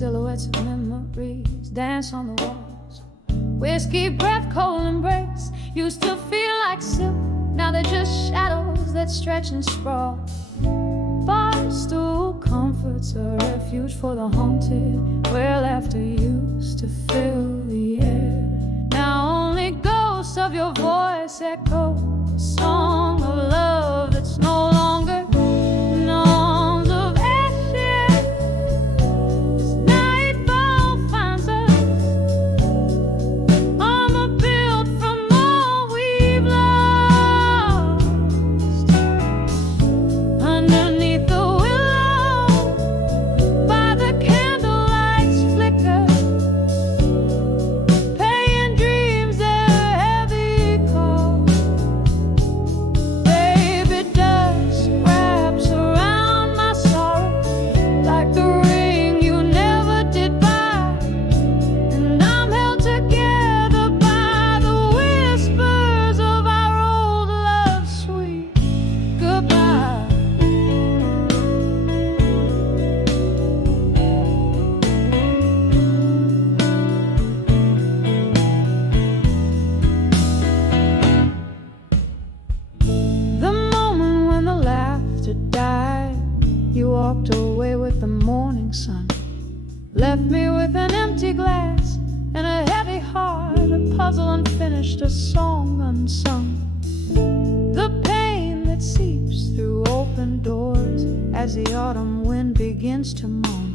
silhouettes of memories dance on the walls. Whiskey breath, cold embrace, used to feel like silk. Now they're just shadows that stretch and sprawl. Barstool comforts a refuge for the haunted, where laughter used to fill the air. Now only ghosts of your voice echo a song of love that's no longer gnomes of ashes. As nightfall finds us, armor built from all we've lost. Underneath the willow, by the candlelight's flicker, paying dreams their heavy call. Baby, dust wraps around my sorrow like the ring you never did buy, and I'm held together by the whispers of our old love's sweet goodbye. The moment when the laughter died, you walked away with the morning sun, left me with an empty glass and a heavy heart, a puzzle unfinished, a song unsung. The pain that seeps through open doors as the autumn wind begins to moan.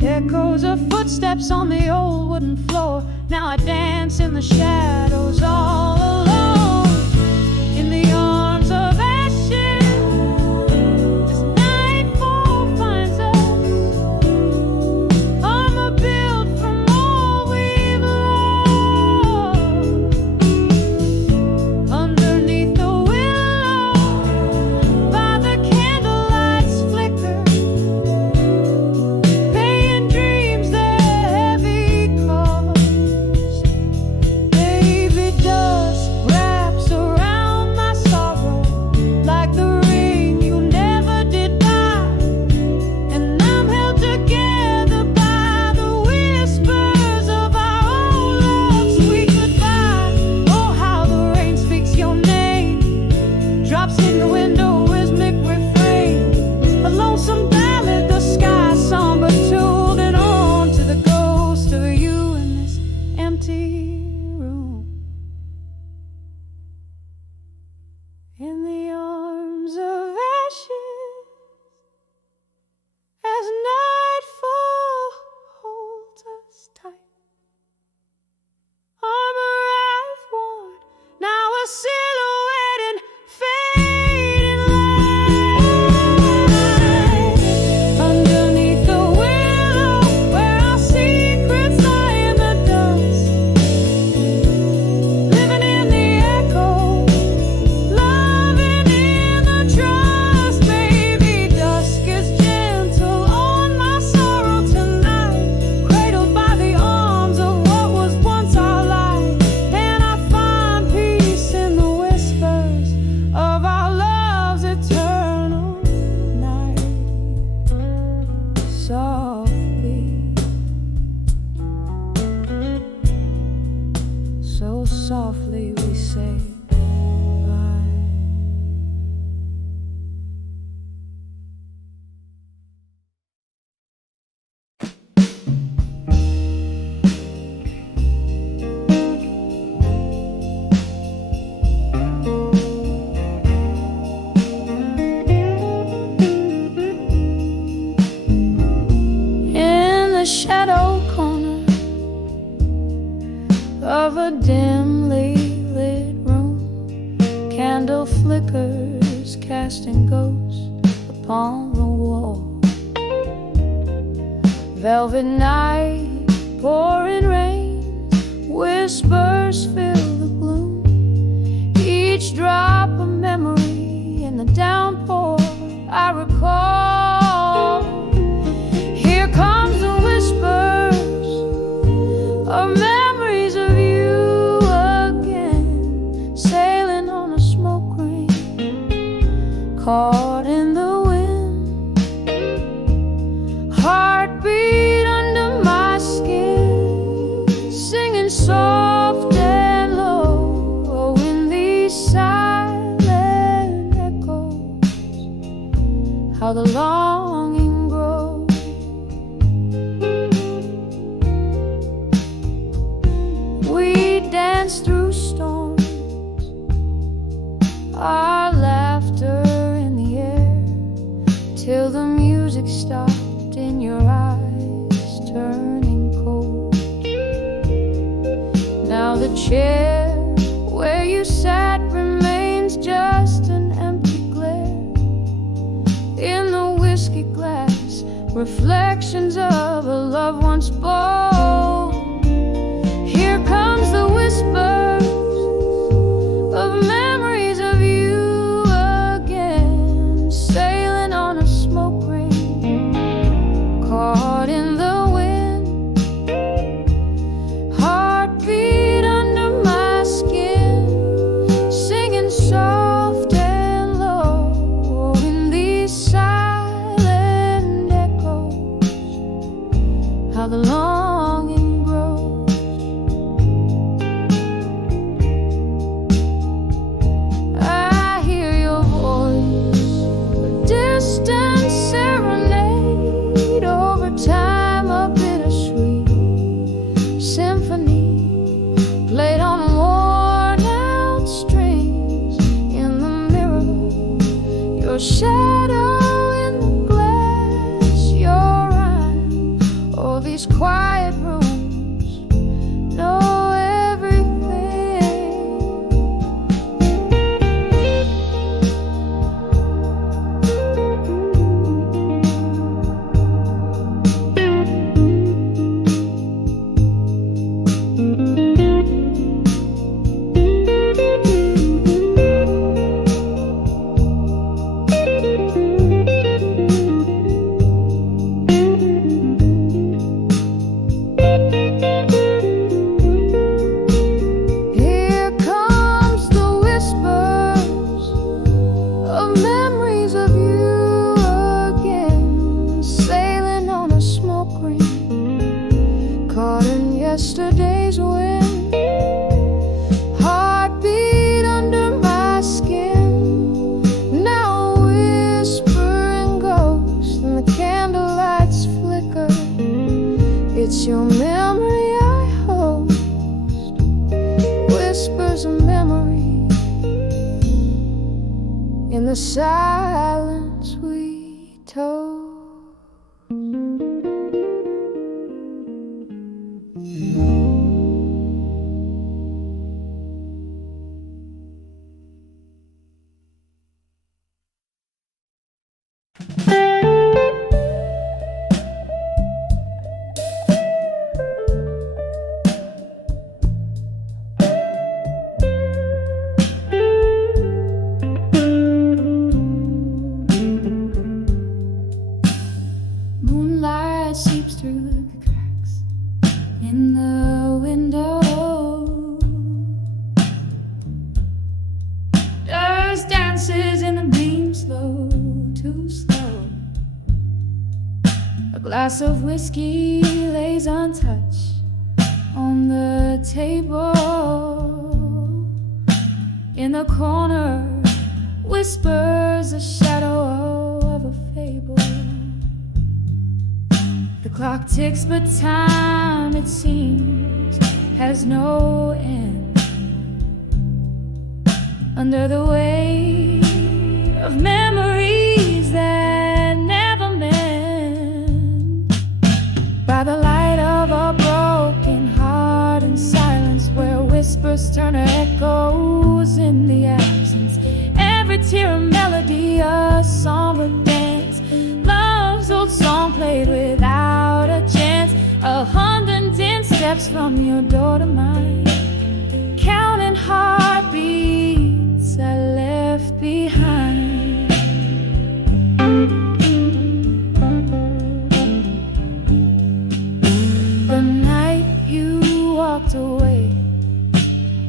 Echoes of footsteps on the old wooden floor. Now I dance in the shadows all alone, in the arms of ashes. As nightfall finds us, armor built from all we've lost. Underneath the willow, by the candlelight's flicker, paying dreams their heavy cost. Baby, dust wraps around my sorrow like the ring you never did buy, and I'm held together by the whispers of our old love's sweet goodbye. Oh, how the rain speaks your name, drops in the window, rhythmic refrain. A lonesome ballad, the sky somber tuned, and on to the ghost of you in this empty room. In the arms of ashes, as nightfall holds us tight. Armor I've worn, now a silhouette in fading light. Underneath the willow, where our secrets lie in the dust, living in the echo, loving in the trust. Baby, dusk is gentle on my sorrow tonight, cradled by the arms of what was once our life, and I find peace in the whispers of our love's eternal night. Softly, so softly we say goodbye. In the shadow corner of a dimly lit room, candle flickers casting ghosts upon the wall. Velvet night, pouring rain, whispers fill the gloom. Each drop a memory in the downpour I recall. Here comes the whispers of memories of you again, sailing on a smoke ring, caught in the wind. Heartbeat under my how the longing grows. We dance through storms, our laughter in the air, till the music stopped in your eyes, turning cold. Now the chair where you sat remains just an empty glare. In the whiskey glass, reflections of a love once bold. Here comes the whispers of memories of you again, sailing on a smoke ring, caught in the wind. Heartbeat under my skin, singing soft and low in these silent echoes, how the longing grows. I hear your voice, a distant serenade over time, a bittersweet symphony played on worn out strings. In the mirror, your shadow in the glass, your rhyme. All these quiet rooms know everything. Here comes the whispers of memories of you again, sailing on a smoke ring, caught in yesterday's wind. Heartbeat under my skin, now a whispering ghost, and the candlelights flicker. It's your memory I host, whispers of memory in the silence we told. Moonlight seeps through the cracks in the window. Dust dances in the beam, slow, too slow. A glass of whiskey lays untouched on the table. In the corner whispers a shadow of a fable. The clock ticks, but time, it seems, has no end. Under the weight of memories that never mend, by the light of a broken heart in silence, where whispers turn to echoes in the absence. Every tear a melody, a song, a dance, love's old song played without a chance. 110 steps from your door to mine, counting heartbeats I left behind. The night you walked away,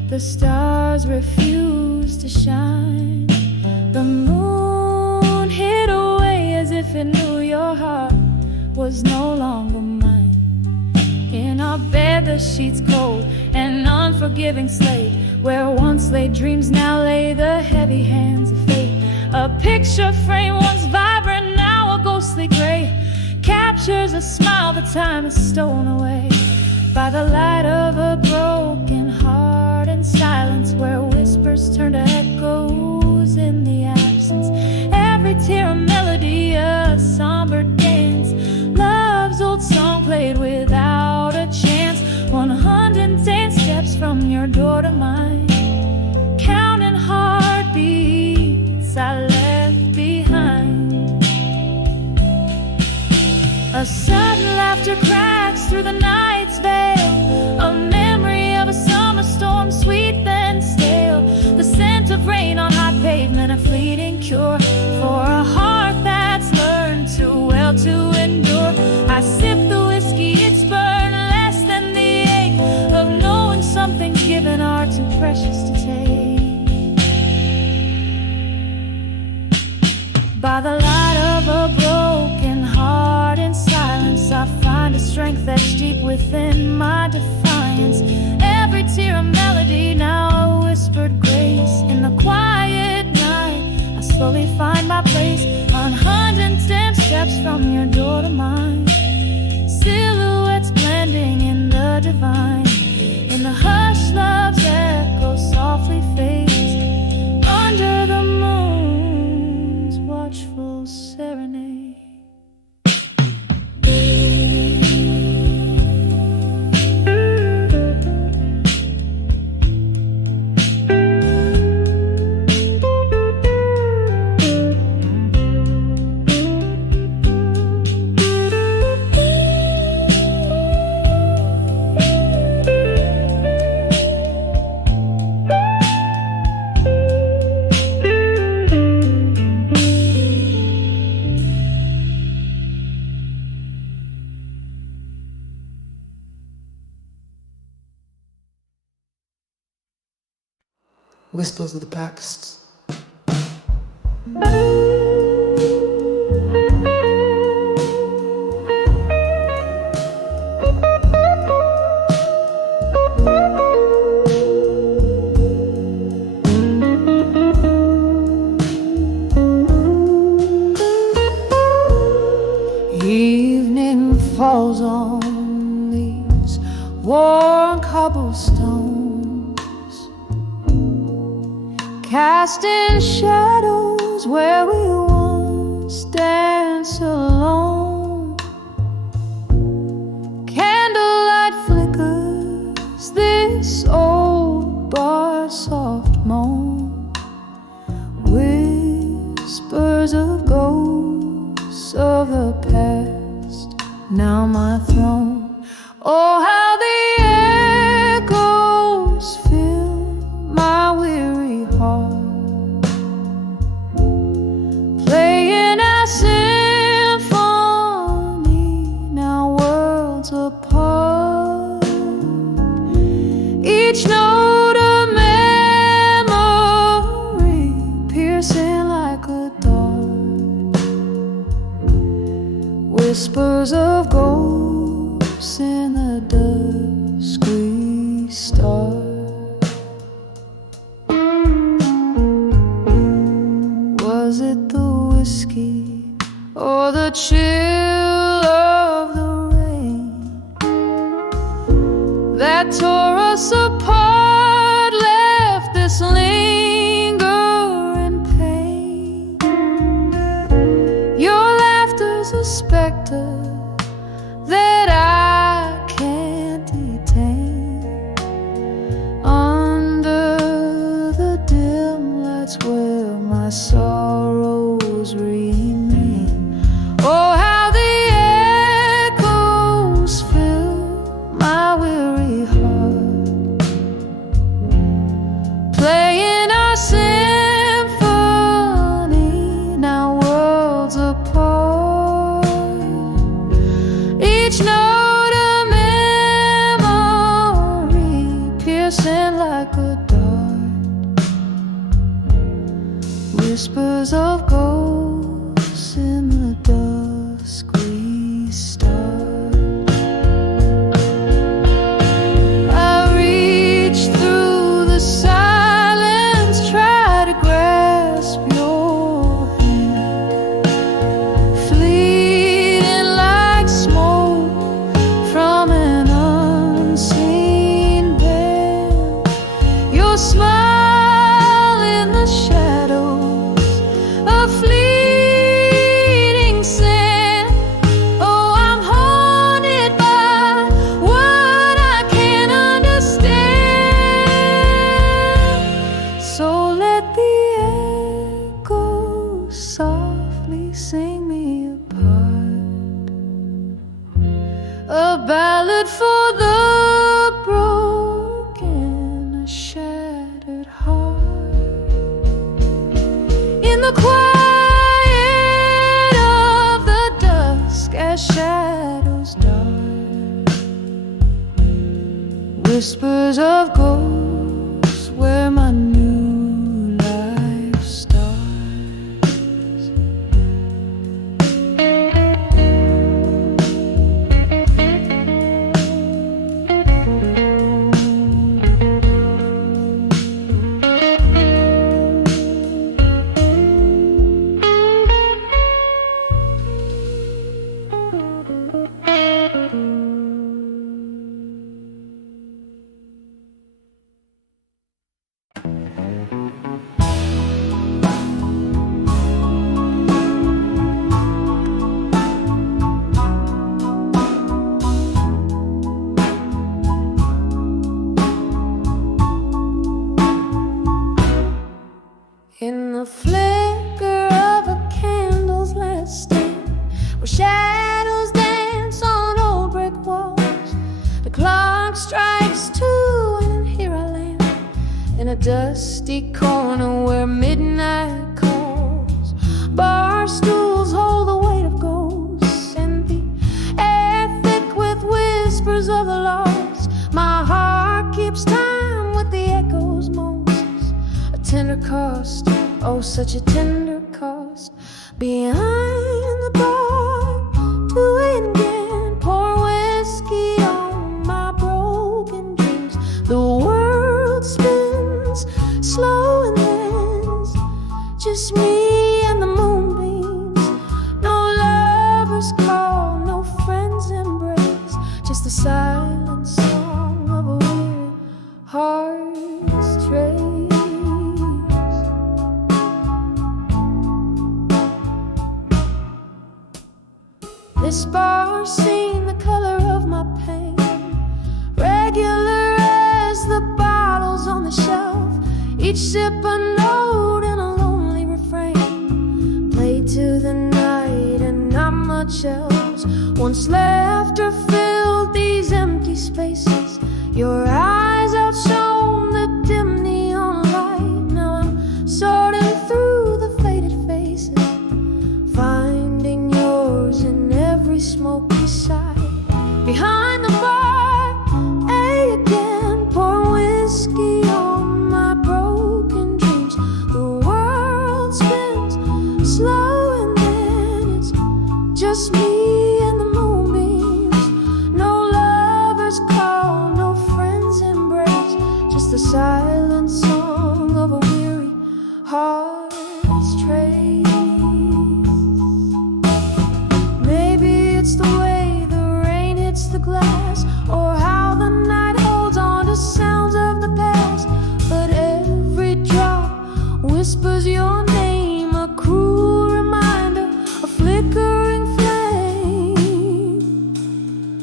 the stars refused to shine. The moon hid away as if it knew your heart was no longer mine. In our bed the sheets cold, an unforgiving slate, where once lay dreams now lay the heavy hands of fate. A picture frame once vibrant now captures a smile that time has stolen away. By the light of a broken heart in silence, where whispers turn to echoes in the absence. Every tear a melody, a somber dance. Love's old song played without a chance. 110 steps from your door to mine, counting heartbeats I left behind. A sudden laughter cracks through the night's veil, a memory of a summer storm, sweet then stale. The scent of rain on hot pavement, a fleeting cure for a heart that's learned too well to endure. I sip the whiskey, it's burned less than the ache of knowing something given are too precious to take. By the light of a broken heart in silence, I find a strength that's deep within my defiance. Every tear a melody, now a whispered grace. In the quiet night, I slowly find my place. 110 steps from your door to mine, silhouettes blending in the divine. In the hush, love's echo softly fades under the moon's watchful serenade. Whispers of the past. Evening falls on these worn cobblestones, casting shadows where we once danced alone. Candlelight flickers this old bar soft moan, whispers of ghosts of the past, now my throne. Oh, how the echoes fill my weary heart, playing our symphony, now worlds apart. Each note a memory, piercing like a dart. Whispers of ghosts in the dusk we start. Was it the whiskey or the chill of the rain that tore us apart, left this lingering pain? Your laughter's a specter that I can't detain. Under the dim lights where my sorrows remain. Oh, how the echoes fill my weary heart, playing our symphony, now worlds apart. ballad for the broken, a shattered heart. In the quiet of the dusk, as shadows dark, whispers of ghosts where my new life starts. In the flicker of a candle's last stand, where shadows dance on old brick walls, the clock strikes 2 and here I land in a dusty corner where midnight calls. Bar stools hold the weight of ghosts and the air thick with whispers of the lost. My heart keeps time with the echoes moans, a tender cost. Oh, such a tender cost. Behind the bar, 2 again, pour whiskey on my broken dreams. The world spins slow and ends, just me and the moonbeams. No lovers call, no friends embrace, just the silent song of a weary heart's trace. This bar scene, the color of my pain, regular as the bottles on the shelf, each sip a note in a lonely refrain, played to the night and not much else. Once laughter filled these empty spaces, your eyes outshone the dim neon light. Now I'm sorting through the faded faces, finding yours in every smoky side. Behind the bar, again, pour whiskey on my broken dreams. The world spins slow and then it's just me and the moonbeams. No lovers call, no friends embrace, just the silent song of a weary heart's trace. It's the way the rain hits the glass, or how the night holds on to sounds of the past. But every drop whispers your name, a cruel reminder, a flickering flame.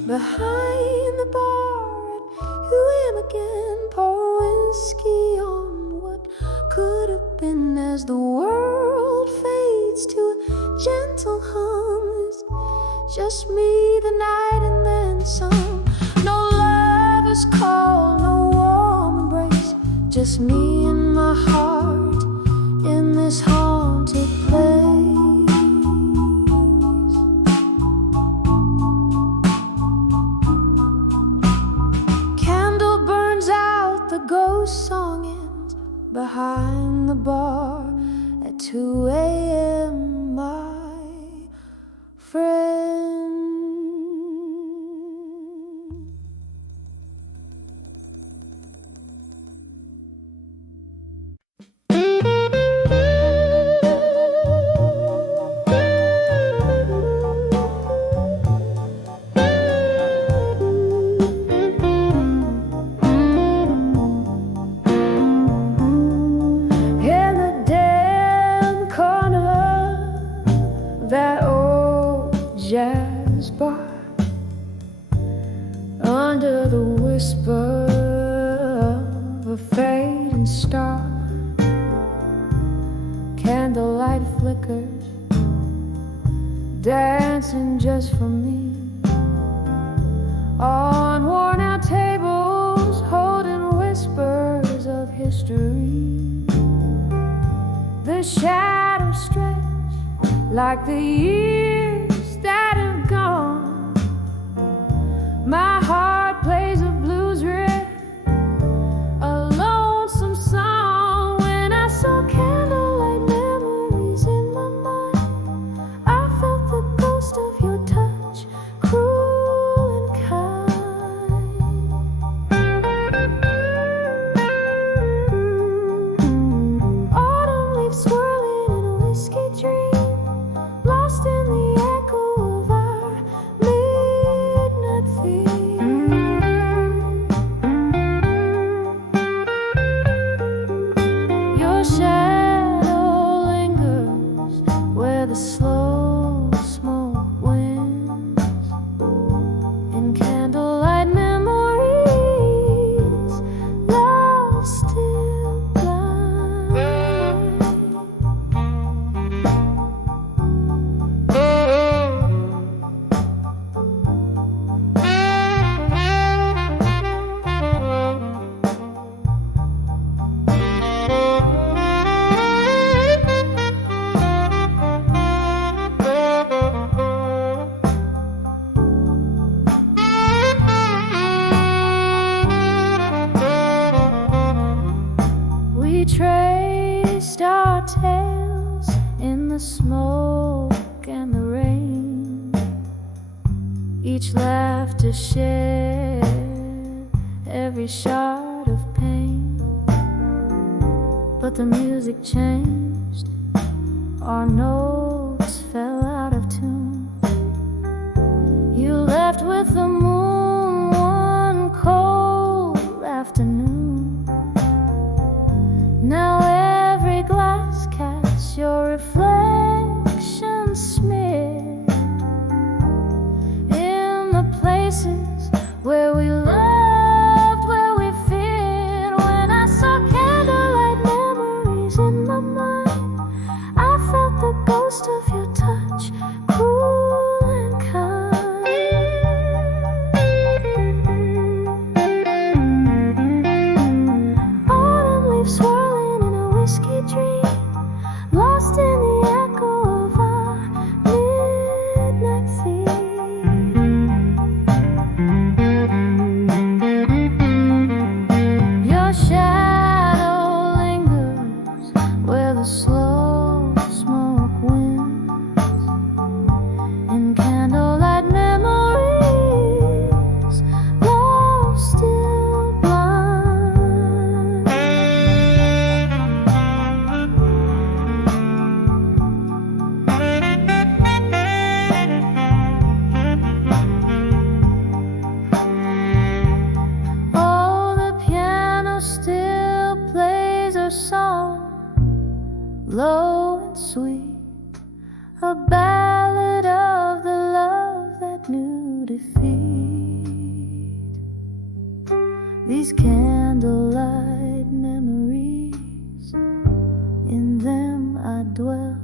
Behind the bar, at 2 a.m. again, pour whiskey on what could have been as the world fades to a gentle hum. Just me, the night, and then some. No lovers call, no warm embrace, just me and my heart in this haunted place. Candle burns out, the ghost song ends behind the bar at 2 a.m. my friend. Jazz bar, under the whisper of a fading star, candlelight flickers, dancing just for me. on worn out tables holding whispers of history. The shadows stretch like the years that have gone. My heart plays a blues riff, a lonesome song. When I saw candlelight memories in my mind, I felt the ghost of your touch, cruel and kind. Autumn leaves swirling in a whiskey dream, lost in the echo of our midnight theme. Your shadow lingers where the slow smoke winds, in candlelight memories, love still blind. We traced our tales in the smoke and the rain, each laugh to share every shard of pain. But the music changed, our notes fell out of tune. You left with the moon one cold afternoon. Now every glass catches your reflection smeared in the places where we loved, where we feared. When I saw candlelight memories in my mind, I felt the ghost of your touch, cruel and kind. Autumn leaves swirling in a whiskey dream, lost in the echo of our midnight theme. Your shadow lingers where the slow smoke winds, in candlelight memories, love still blind. Oh, the piano still plays our song, low and sweet, a ballad of the love that knew defeat. These candlelight memories, in them I dwell,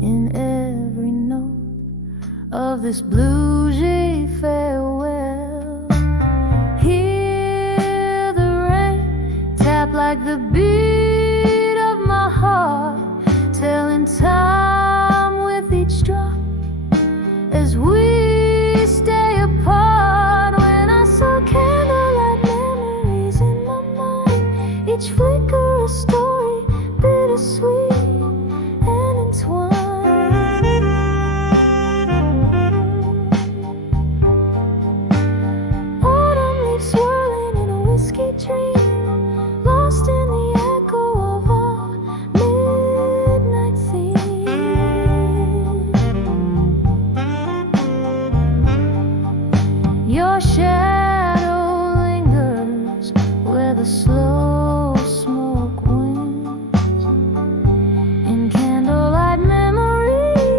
in every note of this bluesy farewell. Hear the rain tap like the beat of my heart, telling time with each drop as we stay apart. When I saw candlelight memories in my mind, each flicker a story, bittersweet and entwined. Autumn leaves swirling in a whiskey dream, lost in the echo of our midnight theme. Your shadow lingers where the slow smoke winds, in candlelight memories,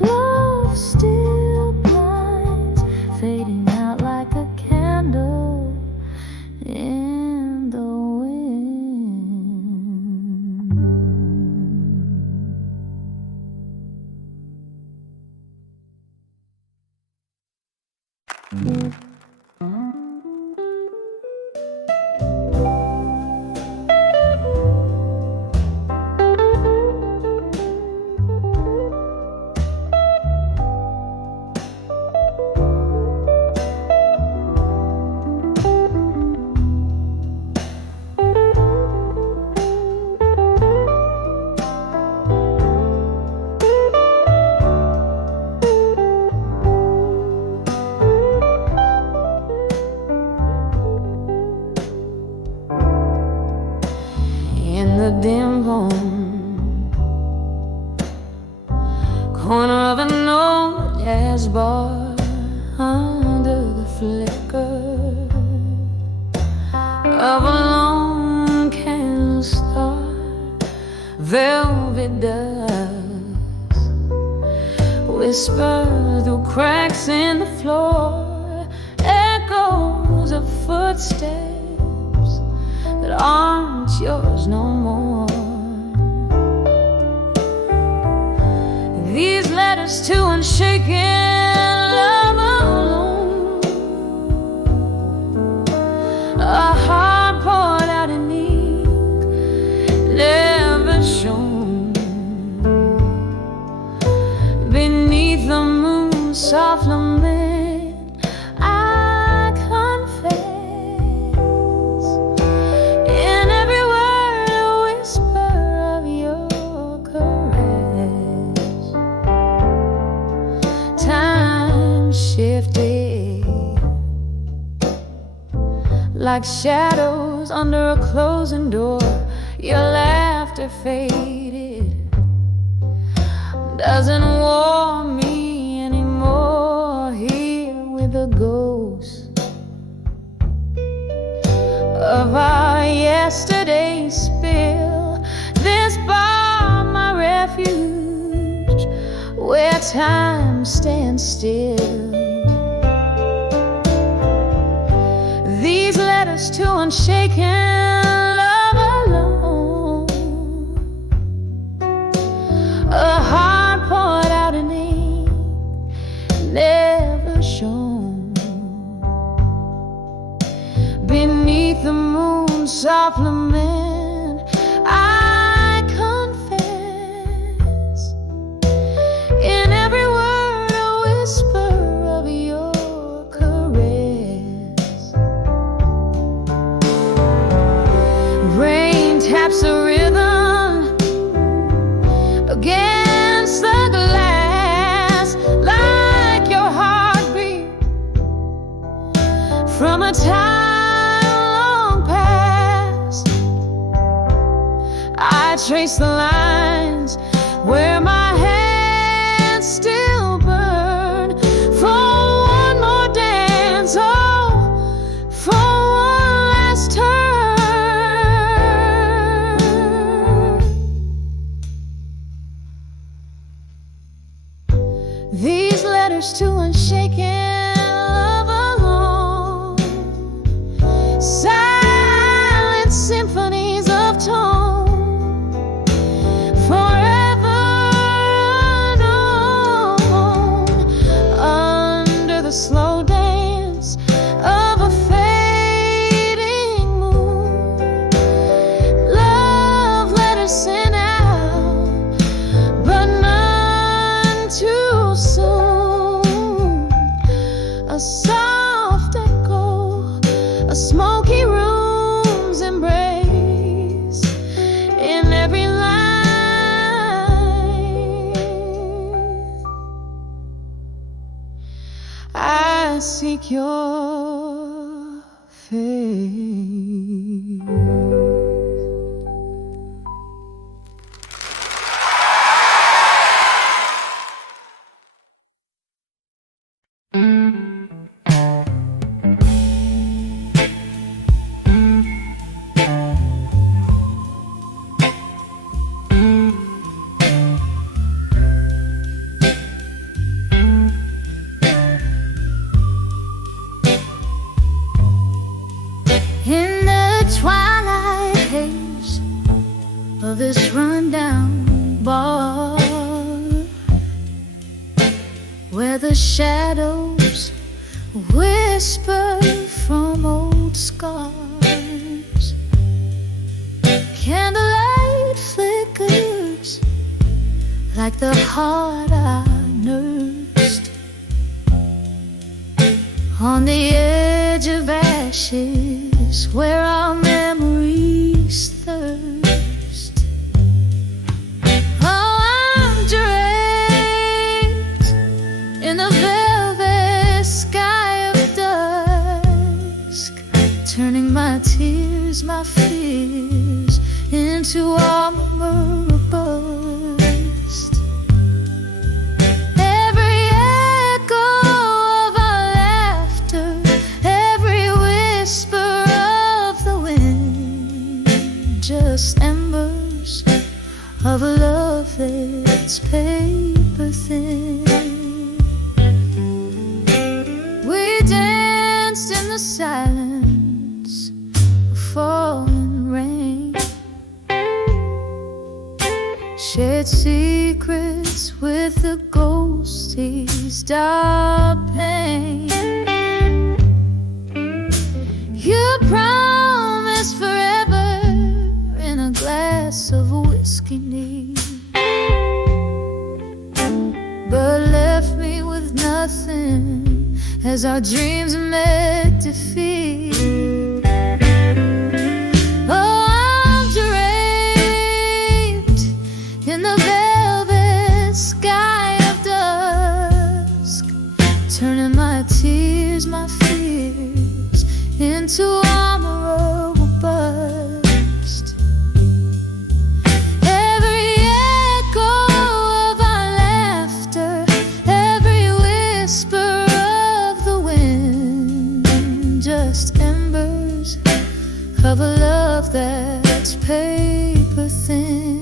love still blinds, fading out like a candle in the wind. Dim corner of an old jazz bar, under the flicker of a lone candle star, velvet dust whisper through cracks in the floor, echoes of footsteps that aren't yours no more. These letters to unshaken love alone, a heart poured out in ink, never shown. Beneath the moon's soft lament, I confess, in every word a whisper of your caress. Time shifted like shadows under a closing door. Your laughter faded, doesn't warm me anymore. Here with the ghost of our yesterday spill, this bar my refuge, where time stands still. These letters to unshaken love alone, a heart poured out in ink, never shown. Beneath the moon's soft lament, I confess, in every word a whisper of your caress. Rain taps a rhythm against the glass, like your heartbeat from a time long past. I trace the lines where my hands still burn for one more dance, oh, for one last turn. These letters to unshaken love alone, silent symphonies of tone, forever unknown, under the slow dance of a fading moon. Love letters sent out, but none too soon. A soft echo, a smoky room's embrace, in every line I seek your face. In the twilight haze of this rundown bar, where the shadows whisper from old scars. Candlelight flickers like the heart I nursed on the edge of ashes where our memories thirst. Oh, I'm draped in the velvet sky of dusk, turning my tears, my fears into armor robust. Every echo of our laughter, every whisper of the wind, just embers of a love that's paper thin. We danced in the silence of falling rain, shared secrets with the ghost eased our pain. You promised forever in a glass of whiskey neat, but left me with nothing as our dreams met defeat. Oh, I'm draped in the velvet sky of dusk, turning my tears, my fears into armor robust. Every echo of our laughter, every whisper of the wind, just embers of a love that's paper thin.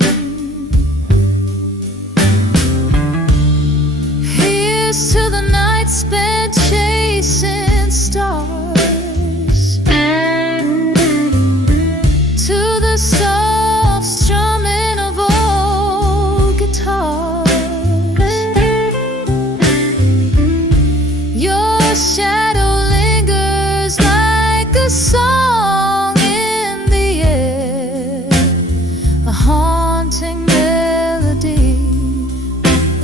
Here's to the night spent chasing stars, to the soft strumming of old guitars. Your shadow lingers like a song in the air, a haunting melody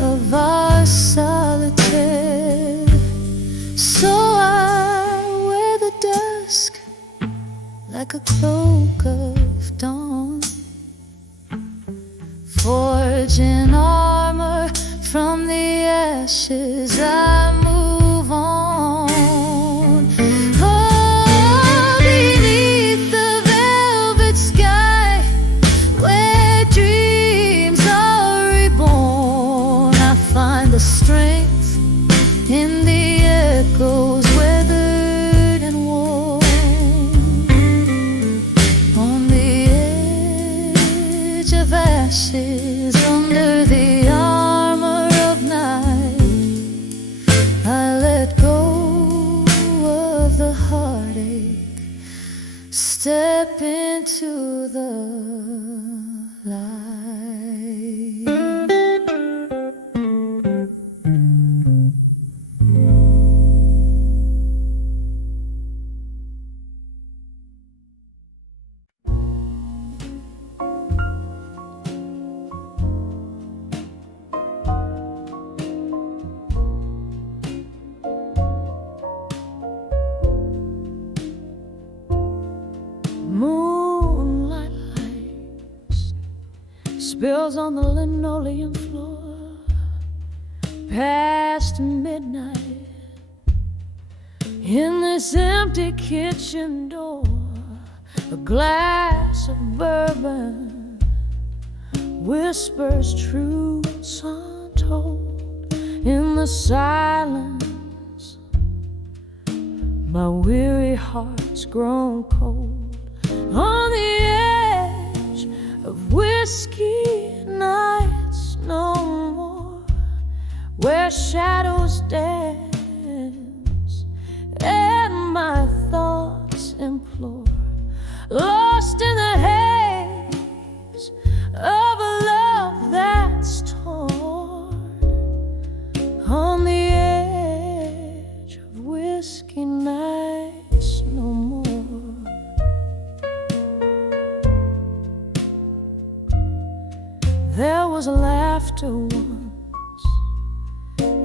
of our solitaire. So I wear the dusk like a cloak of dawn, forging armor from the ashes. I move on. Oh, beneath the velvet sky, where dreams are reborn, I find the strength in the echoes, weathered and worn. On the edge of ashes, under the armor of night, I let go of the heartache, step into the light. Moonlight lights spills on the linoleum floor past midnight. In this empty kitchen door, a glass of bourbon whispers truths untold. In the silence, my weary heart's grown cold. On the edge of whiskey nights no more, where shadows dance and my thoughts implore, lost in the haze of a love that's torn. On the edge of whiskey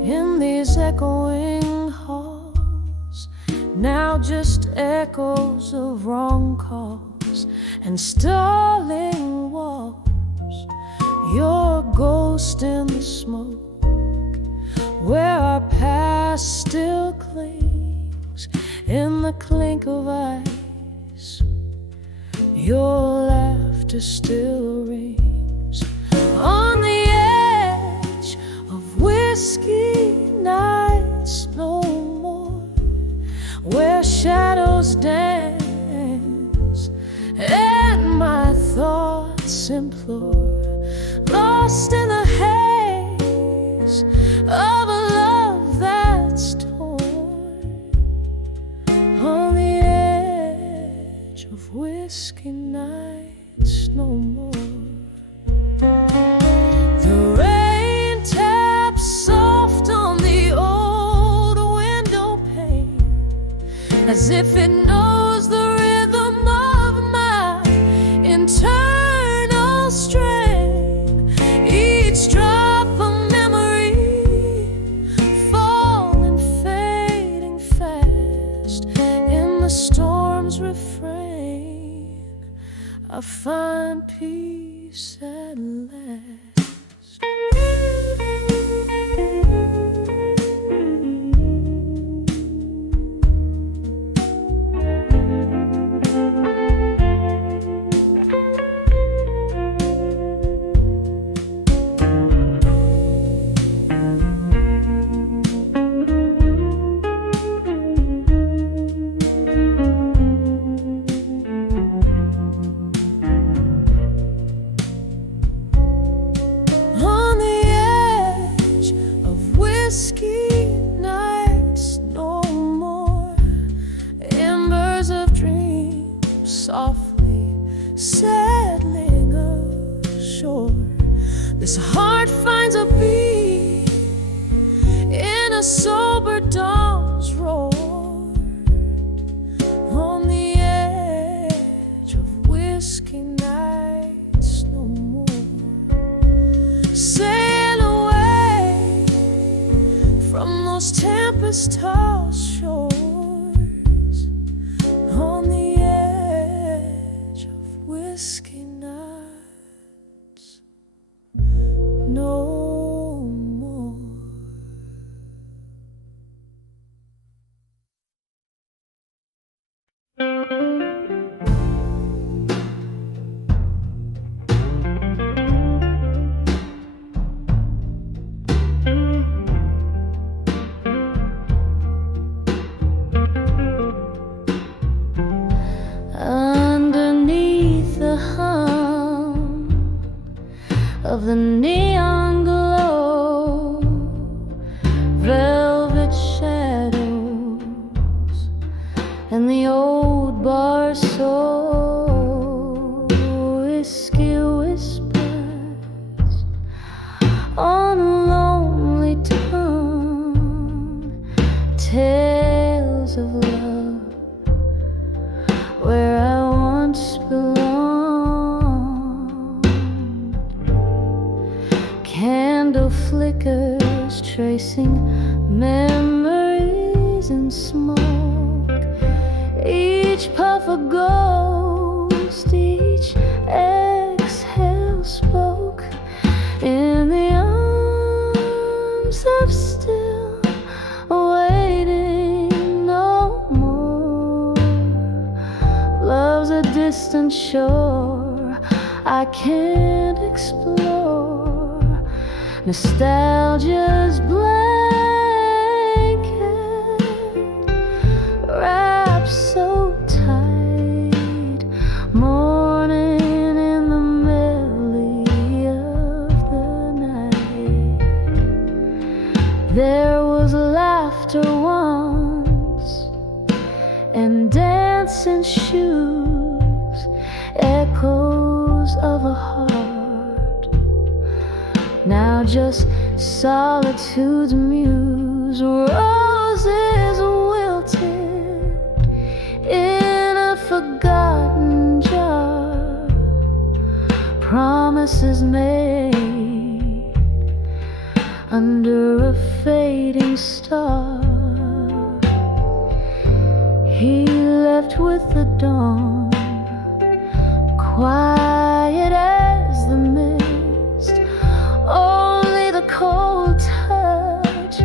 in these echoing halls, now just echoes of wrong calls and stalling walls. Your ghost in the smoke, where our past still clings in the clink of ice. Your laughter still rings on the edge of whiskey nights no more, where shadows dance and my thoughts implore, lost in the haze of a love that's torn on the edge of whiskey nights no more. The rain taps soft on the old window pane, as if it knows the rhythm of my internal strain. Each drop of memory falling, fading fast in the storm's refrain. I find peace at last. Whiskey nights no more, embers of dreams softly settling ashore. This heart finds a beat in a sober dawn's roar, on the edge of whiskey nights no more. From those tempest-tossed shores, on the edge of whiskey nights no more. Underneath the hum of the neon glow, velvet shadows and the old bar soul, whiskey whispers on a lonely tongue, tales of love where I once belonged. Candle flickers tracing memories in smoke, each puff a ghost, each exhale spoke in the arms of still waiting no more. Love's a distant shore I can't explore, nostalgia's blanket wrapped so tight, mourning in the melody of the night. There was laughter once and dancing shoes, echoes of a heart, now just solitude's muse. Roses wilted in a forgotten jar, promises made under a fading star. He left with the dawn, quiet as the mist, only the cold touch,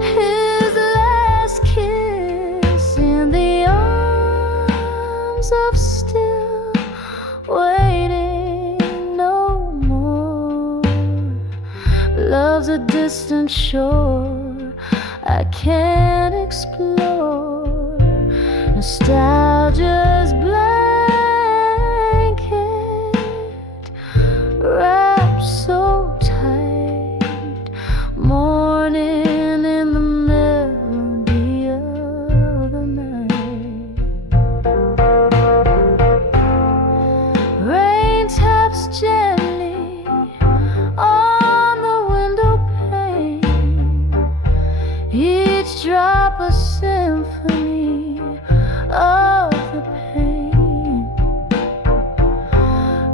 his last kiss in the arms of still waiting no more. Love's a distant shore I can't explore, nostalgia's blanket wrapped so tight, mourning in the melody of the night. Rain taps gently on the window pane, each drop a symphony of the pain.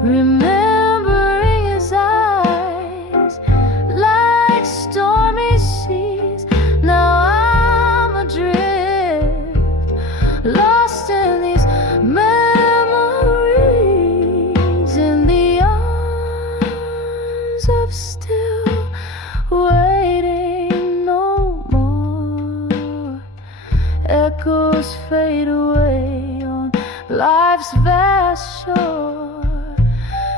Remembering his eyes like stormy seas, now I'm adrift, lost in these memories, in the arms of still waiting no more. Echoes fade away on life's vast shore,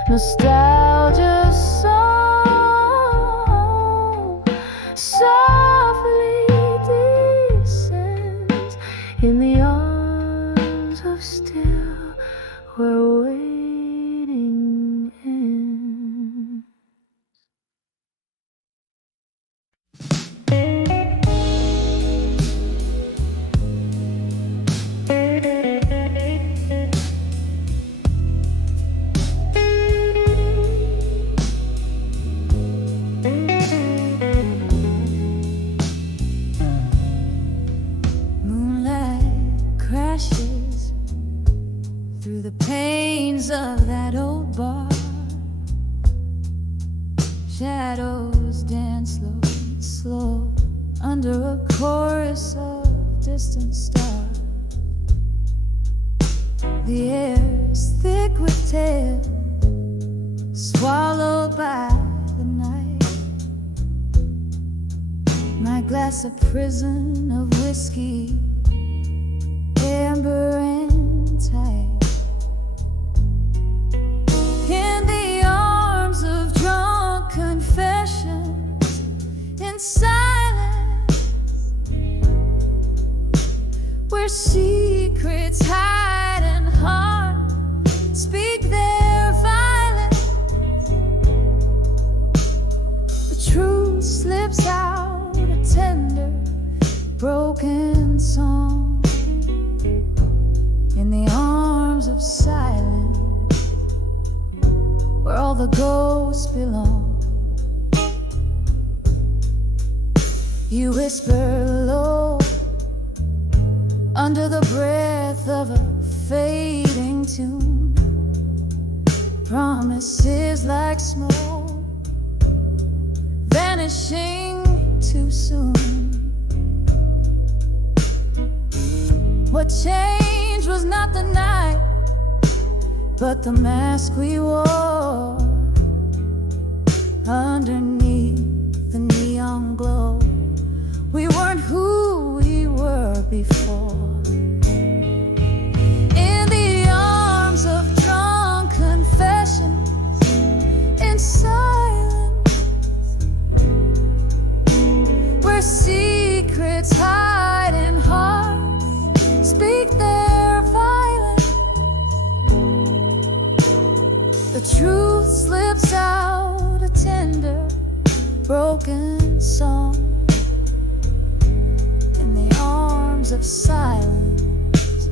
nostalgia's song softly descends in the arms of still where waiting ends. Crashes through the panes of that old bar. Shadows dance slow under a chorus of distant stars. The air's thick with tales swallowed by the night. My glass a prison of whiskey, amber and tight, in the arms of drunk confessions, in silence, where secrets hide and hearts speak their violence. The truth slips out, a tender, broken song, in the arms of silence, where all the ghosts belong. You whisper low under the breath of a fading tune, promises like smoke vanishing too soon. What changed was not the night, but the mask we wore underneath the neon glow. We weren't who we were before. In the arms of drunk confessions, in silence, where secrets hide and hearts speak their violence. The truth slips out, a tender, broken song, in the arms of silence,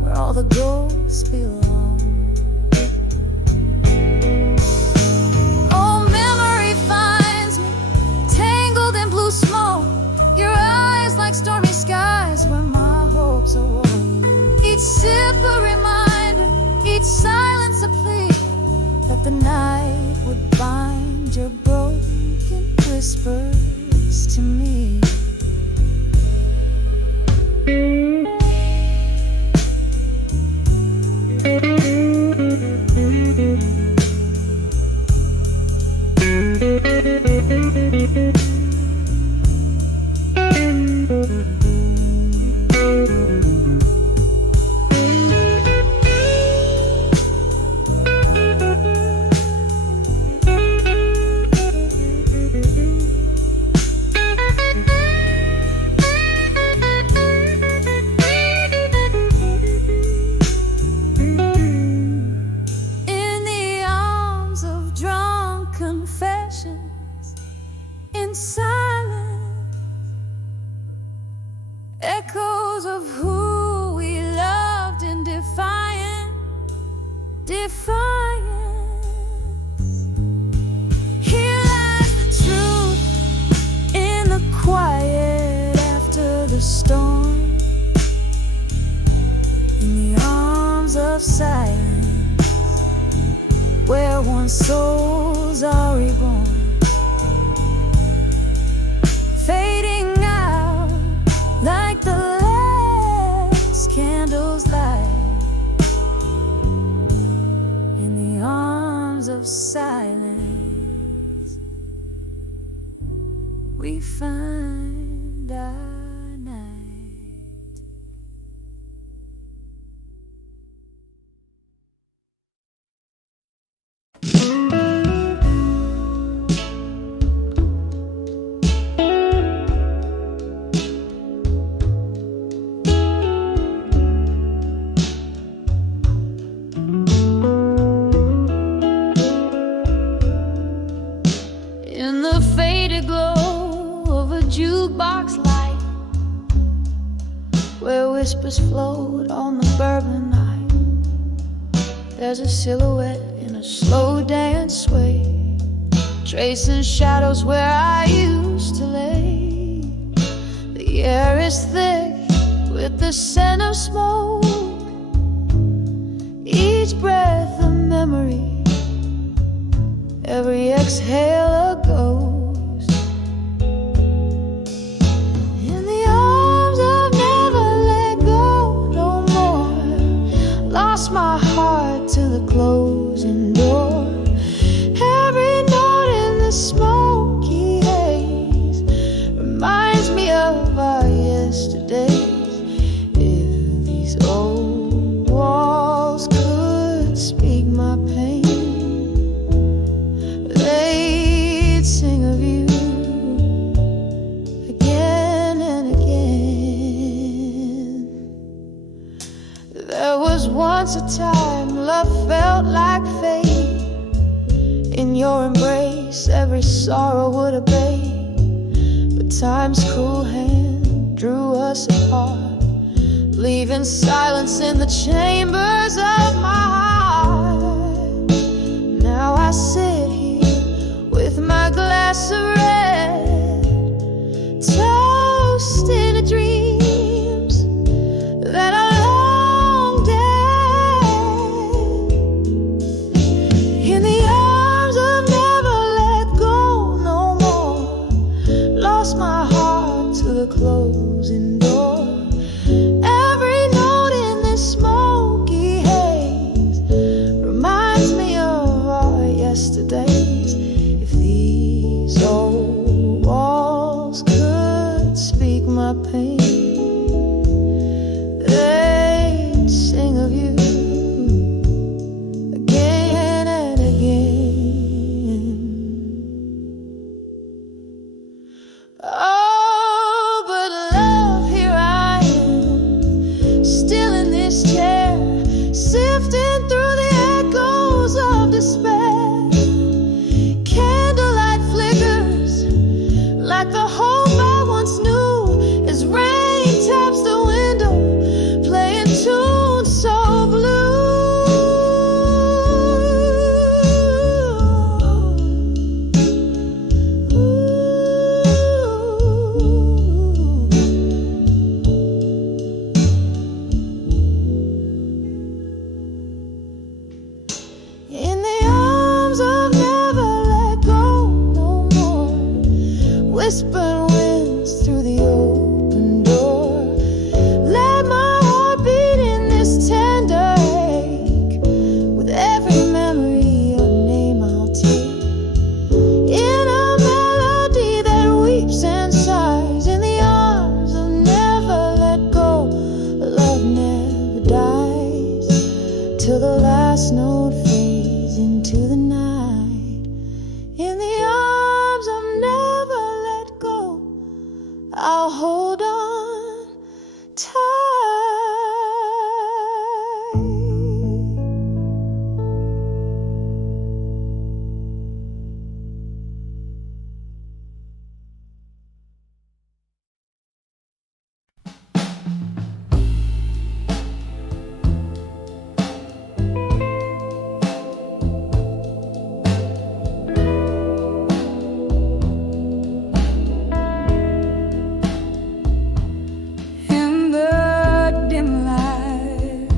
where all the ghosts belong. Oh, memory finds me tangled in blue smoke, your eyes like stormy skies where my hopes awoke. Each sip a reminder, each silence a plea, that the night would bind your broken speaking whispers to me. Souls are reborn, fading out like the last candle's light. In the arms of silence, we find our night. Whispers float on the bourbon night. There's a silhouette in a slow dance sway, tracing shadows where I used to lay. The air is thick with the scent of smoke, each breath a memory, every exhale a ghost. Lost my heart to the closing door. Every note in the smoky haze reminds me of our yesterdays. If these old walls could speak my pain, they'd sing of you again and again. There was once a time love felt like fate. In your embrace every sorrow would obey, but time's cruel hand drew us apart, leaving silence in the chambers of my heart. Now I sit here with my glass of red, toasting a dreams that I closing door. Every note in this smoky haze reminds me of our yesterdays. If these old walls could speak my pain, they'd sing of you again and again. Oh, sifting through the echoes of despair. Candlelight flickers like the hope I once knew, as rain taps the window, playing tunes so blue. In the arms of never let go no more, whispered winds through the open door. Let my heart beat in this tender ache. With every memory of name I'll take. In a melody that weeps and sighs. In the arms of never let go. Love never dies. Till the last note fades into the night. In the arms of never let go, I'll hold on tight. In the dim light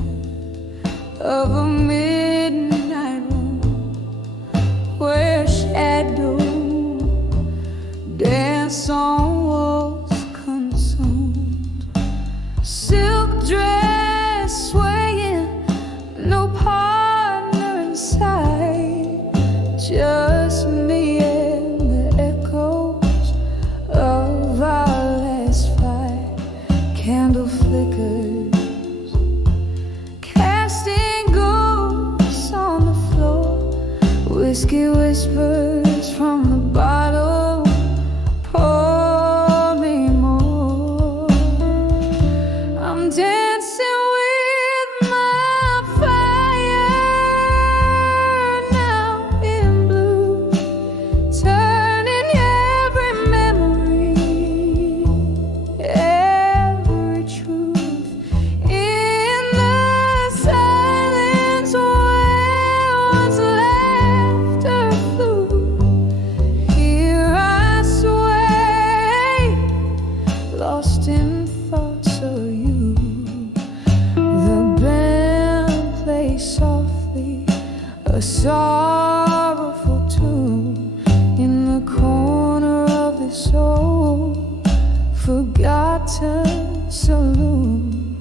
of a midnight room where shadows dance on walls consumed, silk dress swaying, no partner in sight, just me and the echoes of our last fight. Candle flickers, casting ghosts on the floor. Whiskey whispers from the bottle, pour me more. I'm dancing with my fire now in blue, turning every memory, every truth in the silence where once laughter flew. Here I sway, lost in thoughts of you. The band plays softly, a sorrowful tune in the corner of this old forgotten saloon.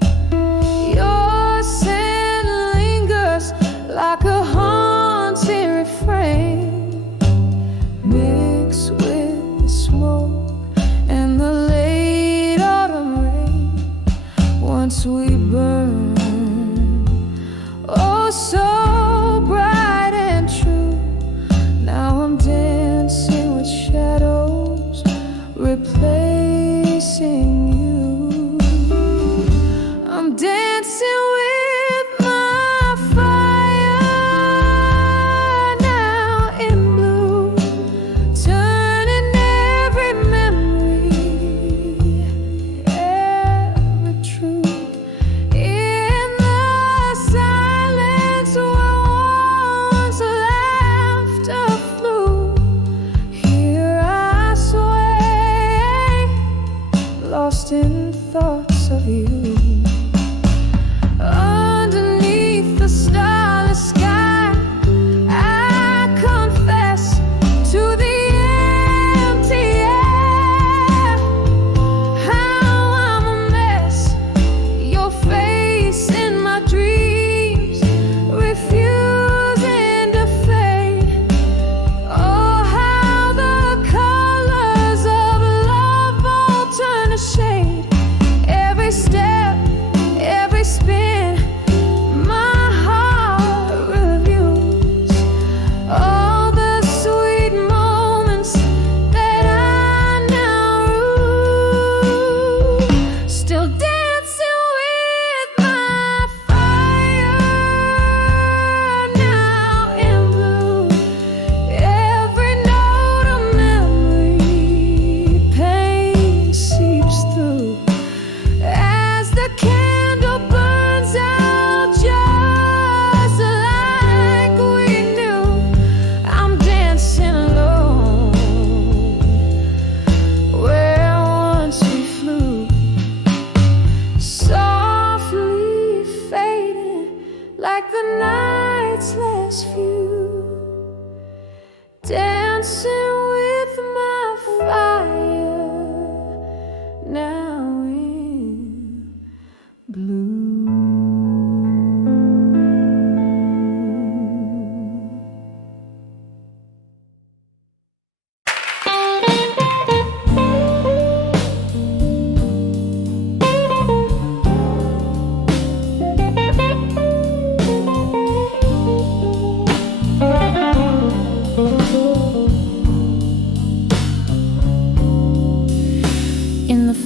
Your scent lingers like a haunting refrain, mixed with the smoke and the late autumn rain. Once we burn, oh so bright and true. Now I'm dancing with shadows, replacing you. I'm dancing with my fire now in blue, turning every memory, every truth in the silence where once laughter flew. Here I sway, lost in thoughts of you. Underneath the starless sky, I confess to the empty air how I'm a mess. Your face in my dreams, refusing to fade. Oh, how the colors of love all turn to shade. Every step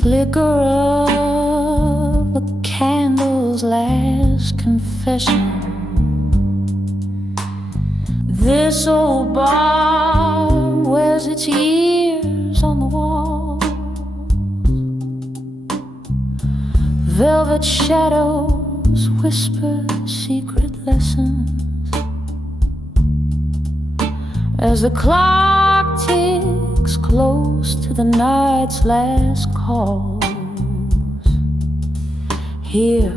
flicker of a candle's last confession. This old bar wears its years on the wall. Velvet shadows whisper secret lessons as the clock ticks close to the night's last calls. Here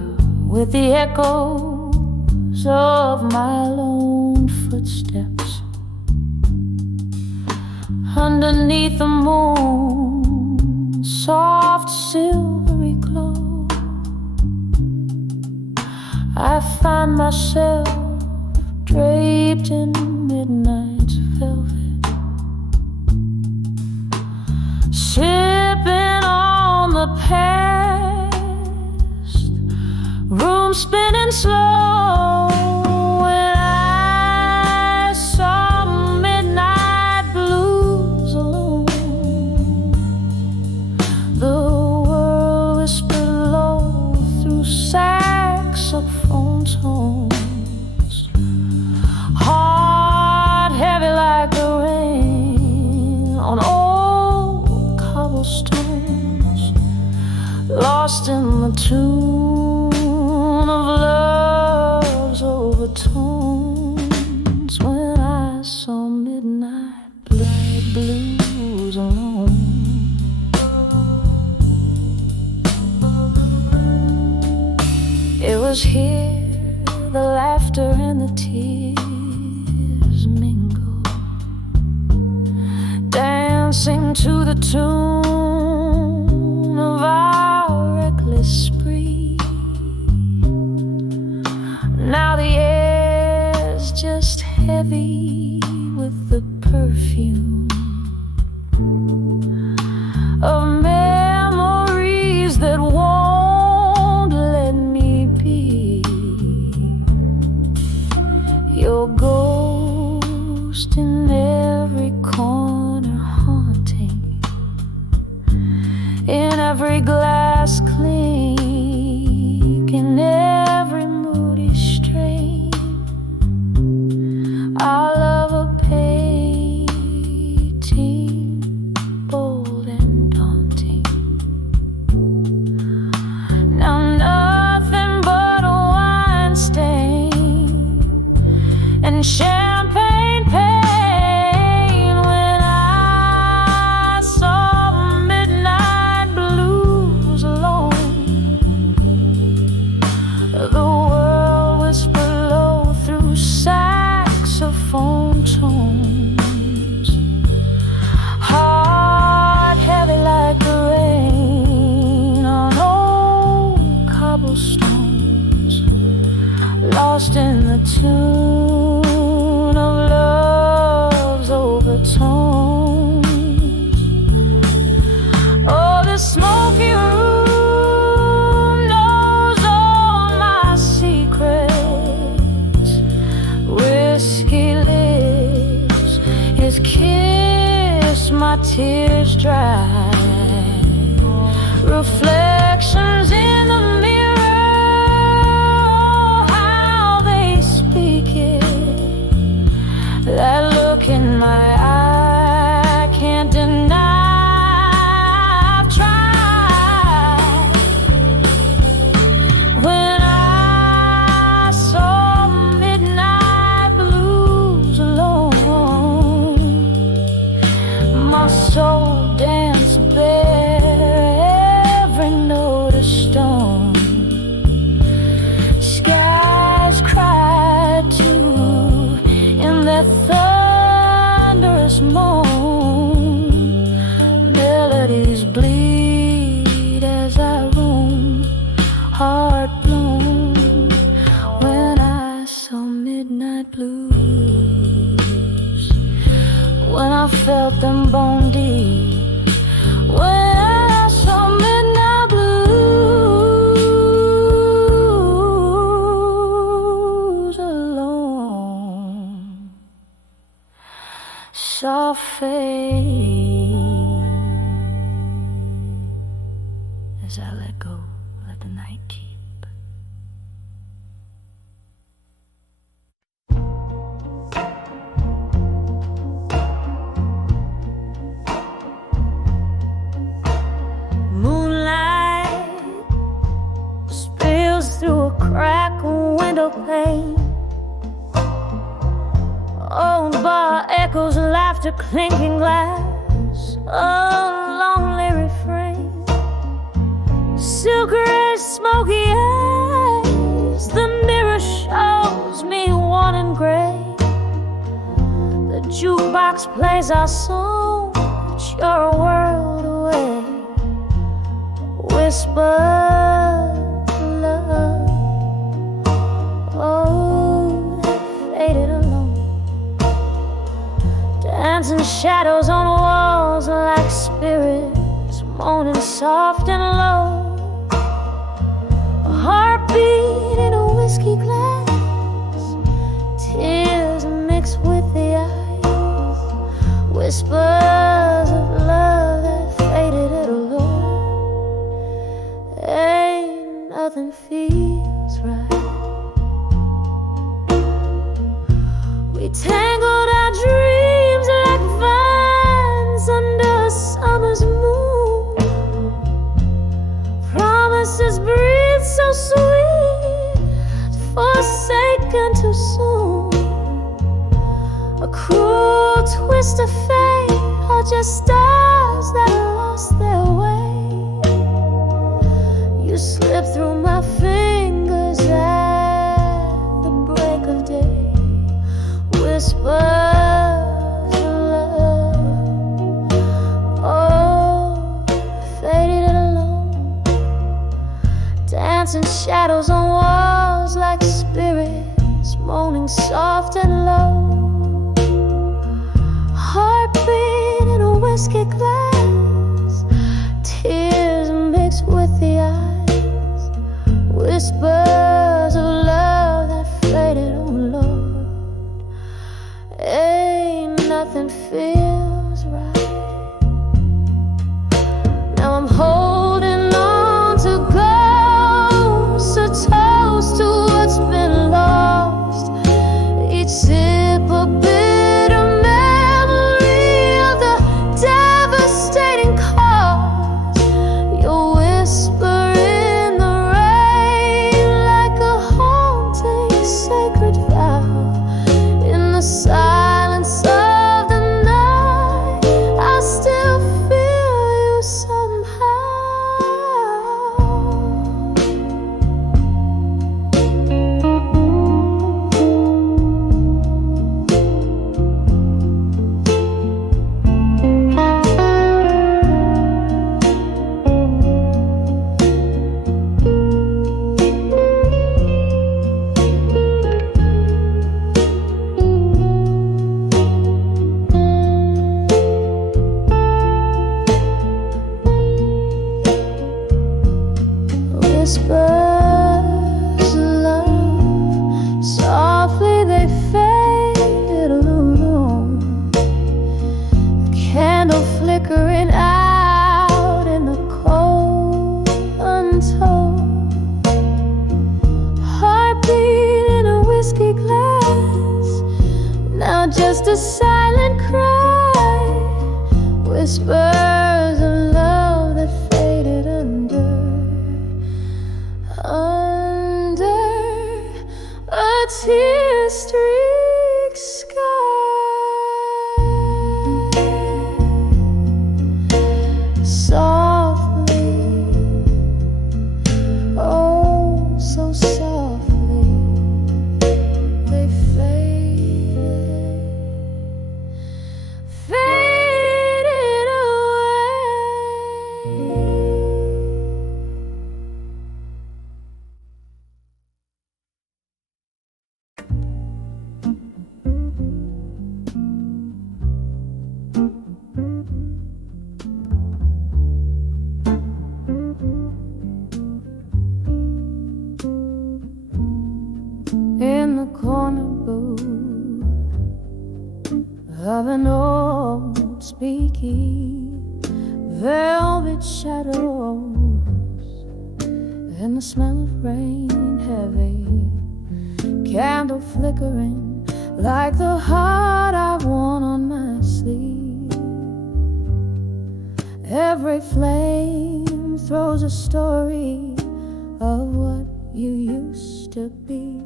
with the echoes of my lone footsteps underneath the moon's soft silvery glow, I find myself draped in midnight's velvet, sipping on the past, room spinning slow. When I saw midnight blues alone, the world whispered low through saxophone tones, heart heavy like the rain on old cobblestones, lost in the tune of love's overtones. When I saw midnight blues alone, it was here the laughter and the tears mingled, dancing to the tune of our reckless spree. Now the air's just heavy with the perfume of memories that won't let me be your ghost in every corner, haunting in every glass clink, in every moody strain. Our love a painting, bold and daunting. Now nothing but a wine stain and champagne pain. When I saw midnight blues alone, the world whispered low through saxophone tones, heart heavy like the rain on old cobblestones, lost in the tune of love's overtones. Oh, the smoky room knows all my secrets. Whiskey lips, his kiss, my tears dry. Reflections in the mirror, how they speak it. That look in my eye, I can't deny. I've tried. When I saw midnight blues alone, my soul danced bare, every note a stone. Skies cried too in that thunderous moan. Melodies bleed as I roam, heart blown. When I saw midnight blues, when I felt them bone deep, when I saw midnight blues alone. Soft fade as I let go, let the night keep. Moonlight spills through a crack window pane. Old bar echoes, laughter, clinking glass, a lonely refrain. Silk gray, smoky eyes, the mirror shows me worn and gray. The jukebox plays our song, but you're a world away. Whisper love, oh, that faded alone. Dancing shadows on walls like spirits, moaning soft and low. A heartbeat in a whiskey glass, tears mixed with the ice. Whispers of love that faded alone. Ain't nothing feels right. We tangled our dreams like vines under a summer's moon. Promises breathe so sweet, forsaken too soon. A cruel twist of fate, or just stars that lost their way. You slip through my fingers at the break of day. Whispers of love, oh, faded alone. Dancing shadows on walls like spirits, moaning soft and low. Heartbeat in a whiskey glass, tears mixed with the ice. Whispers of love that faded, oh Lord. Ain't nothing feels right. Now I'm holding on to ghosts, a toast to what's been lost. Each sip a bitter memory of the devastating cause. Your whisper in the rain like a haunting sacred vow. In the silence of the night, I still feel you somehow. Whispers of love, softly they faded alone. The candle flickering out in the cold, untold. Heartbeat in a whiskey glass, now just a silent cry. Whispers of love that faded under a tear-streaked sky. Softly, oh, so softly, they faded away. In the corner booth of an old speakeasy, velvet shadows and the smell of rain heavy, candle flickering like the heart I've worn on my sleeve. Every flame throws a story of what you used to be.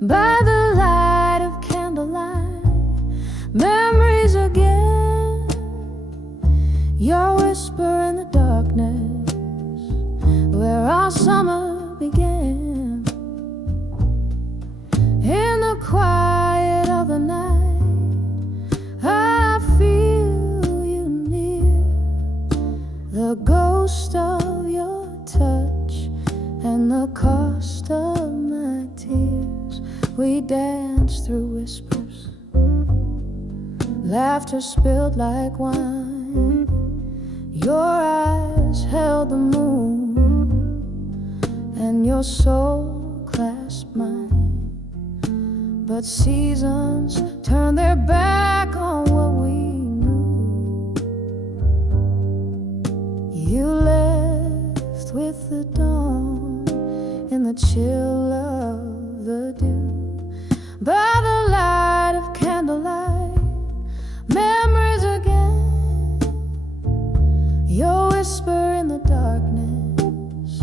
By the light of candlelight, memories again, your whisper in the darkness where our summer began. In the quiet of the night, I feel you near, the ghost of your touch and the cost of my tears. We danced through whispers, laughter spilled like wine. Your eyes held the moon, and your soul clasped mine. But seasons turned their back on what we knew. You left with the dawn in the chill of the dew. By the light of candlelight, memories again, your whisper in the darkness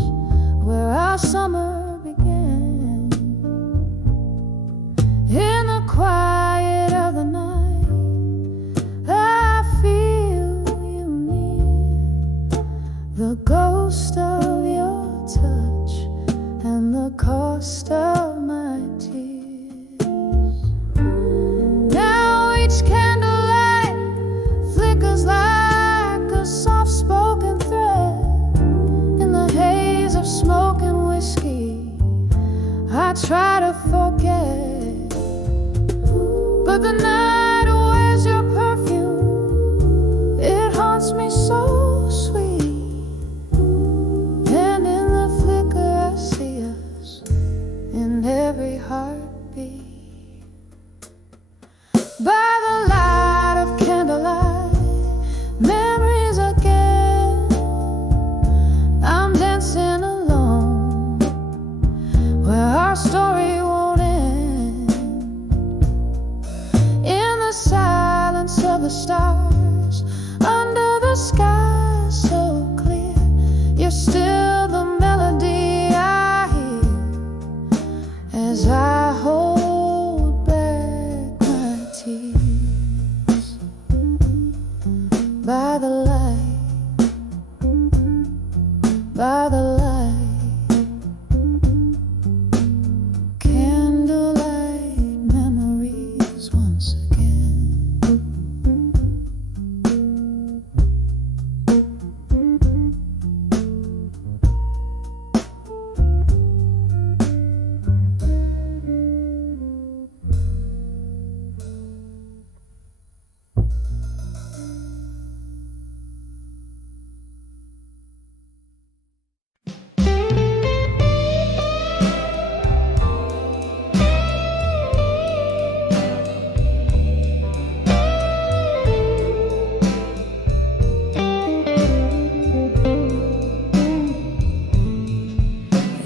where our summer began. In the quiet of the night, I feel you near, the ghost of your touch and the cost of my tears. Now each candlelight flickers like a soft-spoken thread in the haze of smoke and whiskey. I try to forget, but the night wears your perfume. It haunts me so sweet, and in the flicker I see us in every heartbeat. By the light of candlelight, memories again, I'm dancing alone where our story won't end. In the silence of the stars, under the sky so clear, you're still the melody I hear as I hold back my tears. By the light, by the light, candlelight memories once again.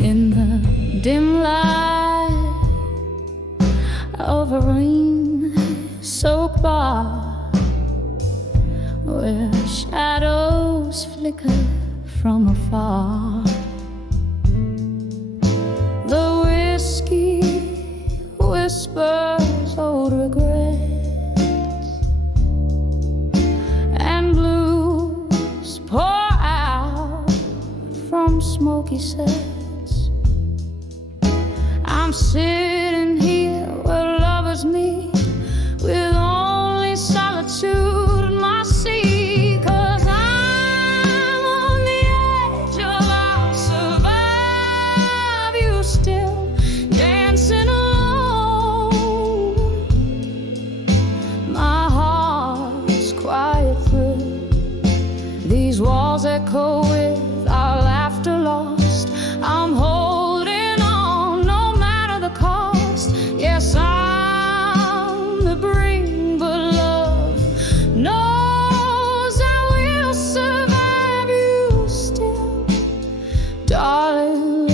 In the dim light of a rain-soaked bar, where shadows flicker from afar, the whiskey whispers old regrets, and blues pour out from smoky sets. I'm sitting here where lovers meet, with only solitude in my seat. 'Cause I'm on the edge of I'll survive, you still dancing alone. My heart's quiet through these walls echo with our laughter lost. I'm holding on no matter the cost. Yes, I'm the brink, but love knows I will survive, you still, darling.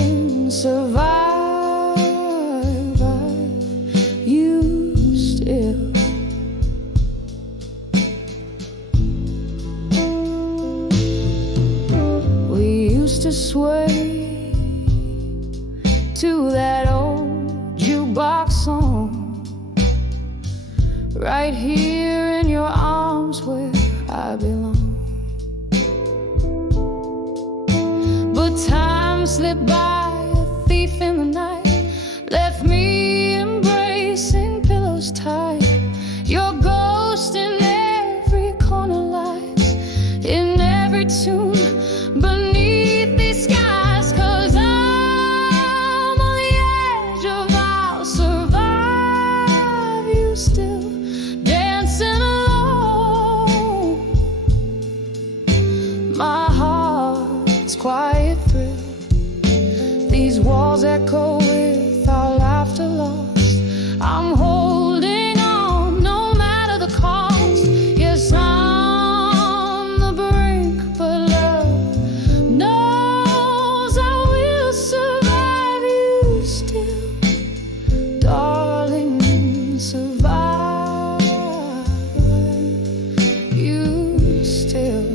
to sway to that old jukebox song, right here in your arms where I belong. But time slipped by, a thief in the night, left me embracing pillows tight. Your ghost in every corner lies, in every tune beneath these skies. 'Cause I'm on the edge of I'll survive you still, dancing alone. My heart's quiet thrill, these walls echo with our laughter lost. I'm holding on no matter the cost. Yes, I'm the brink, but love knows I will survive you still, darling, survive you still.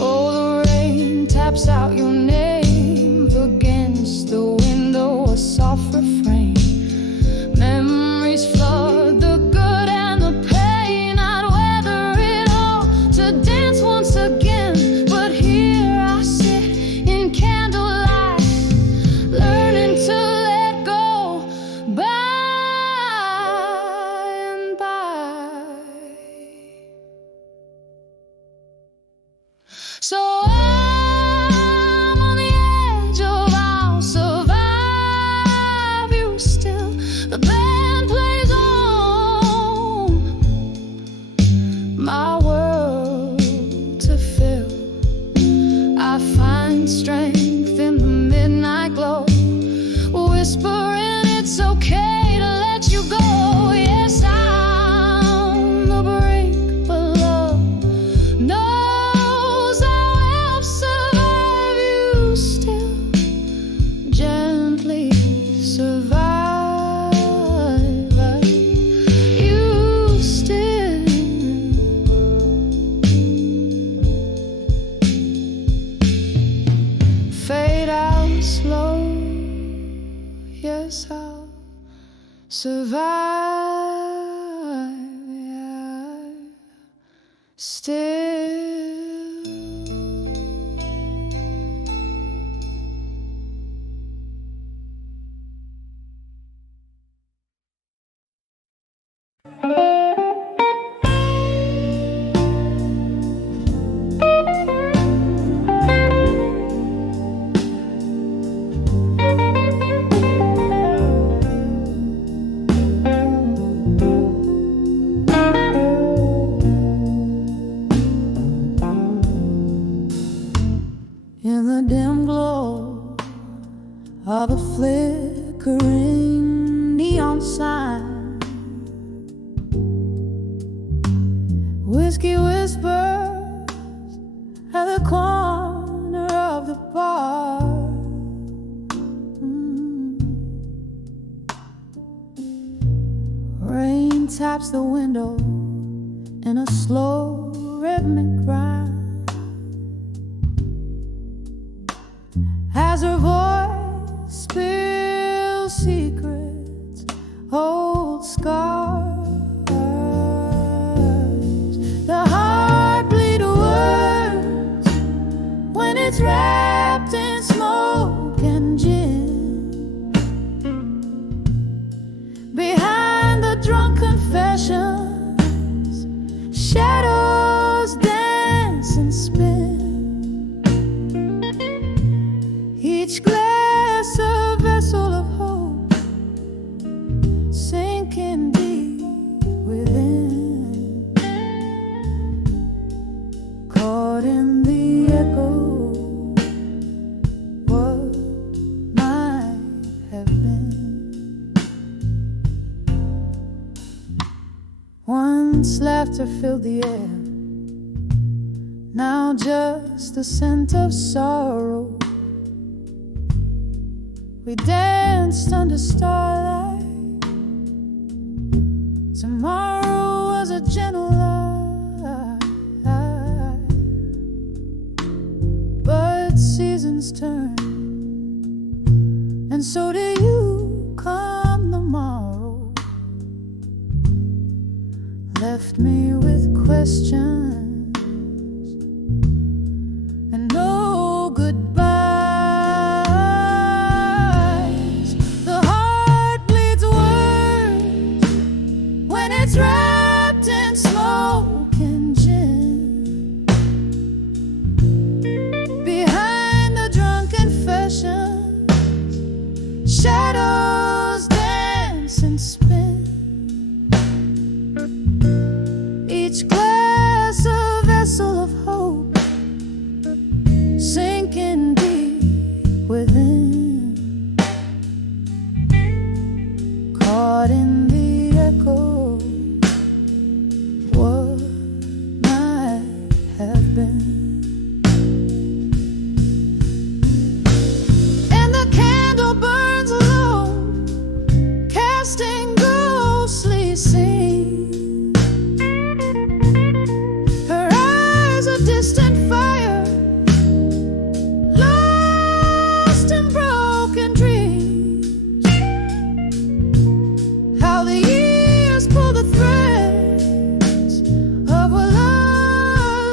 Oh, the rain taps out your name against the window, a soft refrain. Memories flood the good and the pain. I'd weather it all to dance once again. But here I sit in candlelight, learning to let go by and by. So I'm on the edge of I'll survive you still. The band plays on, my world to fill. I find strength in the midnight glow, whispering it's okay to let you go. Yes, I'm the brink, but love knows I will survive you still, gently survive you still. Fade out slow, yes, I'll survive still. In the dim glow of a flickering neon sign, whiskey whispers at the corner of the bar. Rain taps the window in a slow rhythmic grind, as her voice spills secrets, old scars. The heart bleed words when it's wrapped in smoke and gin. Behind the drunk confessions, shadows dance and spin. Each glass a vessel of hope, sinking deep within, caught in the echo, what might have been. Once laughter filled the air, now just the scent of sorrow. We danced under starlight. Tomorrow was a gentle lie. seasons turn, and so do you come the morrow. Left me with questions and no goodbyes. The heart bleeds words when it's wrapped in smoke and gin. Behind the drunk confessions, shadows dance and spin. Each glass a vessel of hope, sinking deep within, caught in the echo, what might have been. And the candle burns low, casting ghostly scenes. Distant fire, lost in broken dreams. How the years pull the threads of what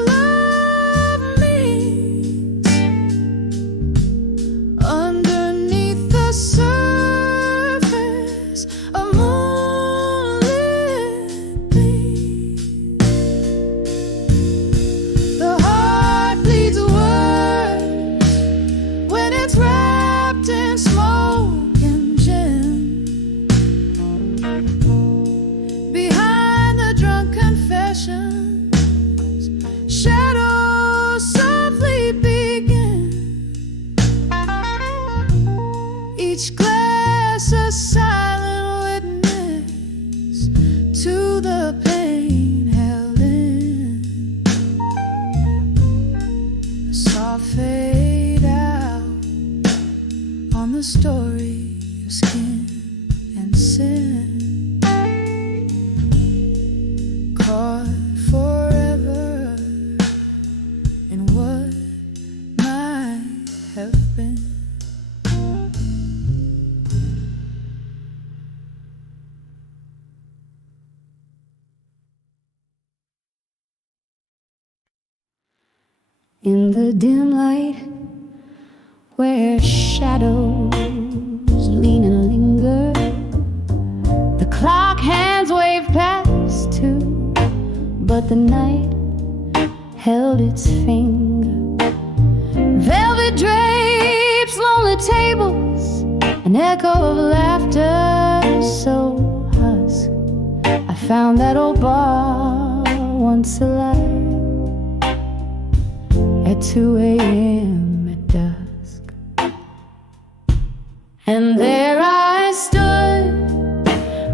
love means. Underneath the surface, a moonlit beam. In smoke and gin. Behind the drunk confessions, shadows softly begin. Each glass a silent witness to the pain held in. A soft fade out on the story of skin and sin, caught forever in what might have been. In the dim light where shadows lean and linger, the clock hands wave past 2, but the night held its finger. Velvet drapes, lonely tables, an echo of laughter so husk. I found that old bar once alive at 2 a.m. at dusk. And there I stood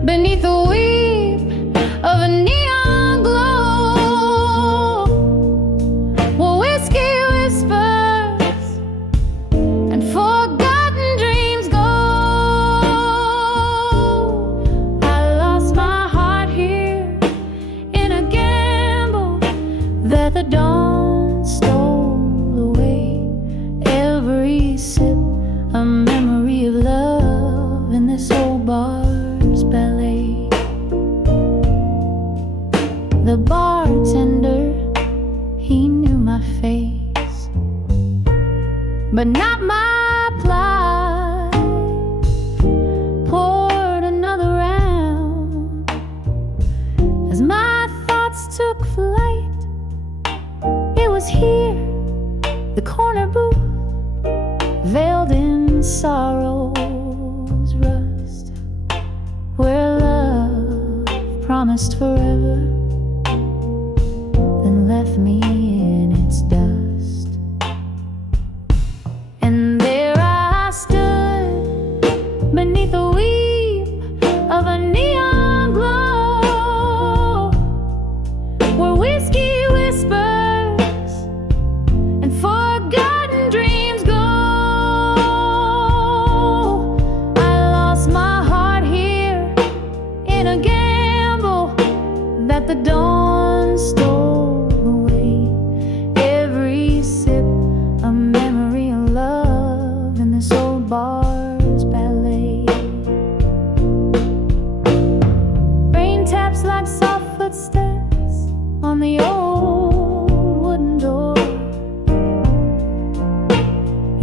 beneath the weep of a neon glow, where whiskey whispers and forgotten dreams go. I lost my heart here in a gamble that the dawn stole away. Every sip a memory of love in this old bar's ballet. The bartender, he knew my face, but not my plight. Poured another round as my thoughts took flight. It was here, the corner booth, veiled in sorrow's rust, where love promised forever, then left me in its dust. And there I stood beneath the weep of a neon glow, where whiskey whispers and forgotten dreams go. I lost my heart here in a gamble that the dawn stole away.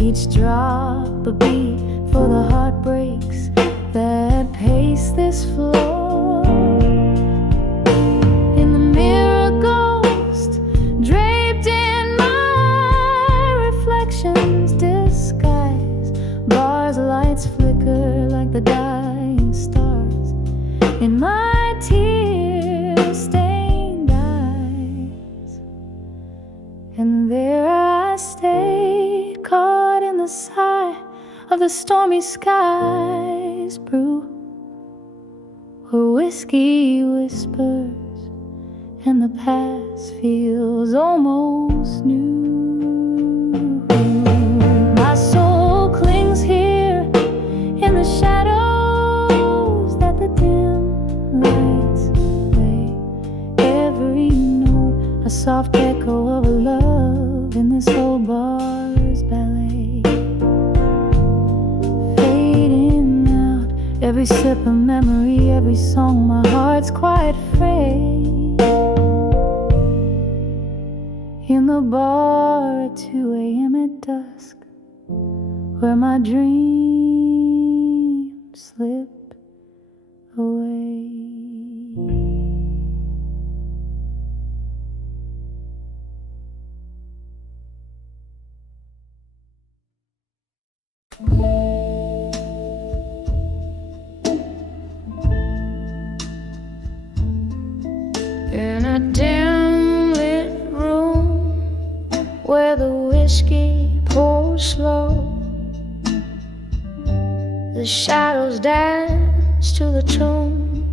each drop a beat for the heartbreaks that pace this floor. In the mirror, ghost draped in my reflection's disguise. Bars, lights flicker like the dying stars in my tear-stained eyes. And there I stay, caught in the sigh of the stormy skies. Brew where whiskey whispers and the past feels almost new. My soul clings here in the shadows that the dim lights lay. Every note a soft echo of a love in this old bar's ballet. Fading out, every sip of memory, every song, my heart's quite afraid. In the bar at 2 a.m. at dusk, where my dreams slip away. In a dim lit room where the whiskey pours slow, the shadows dance to the tune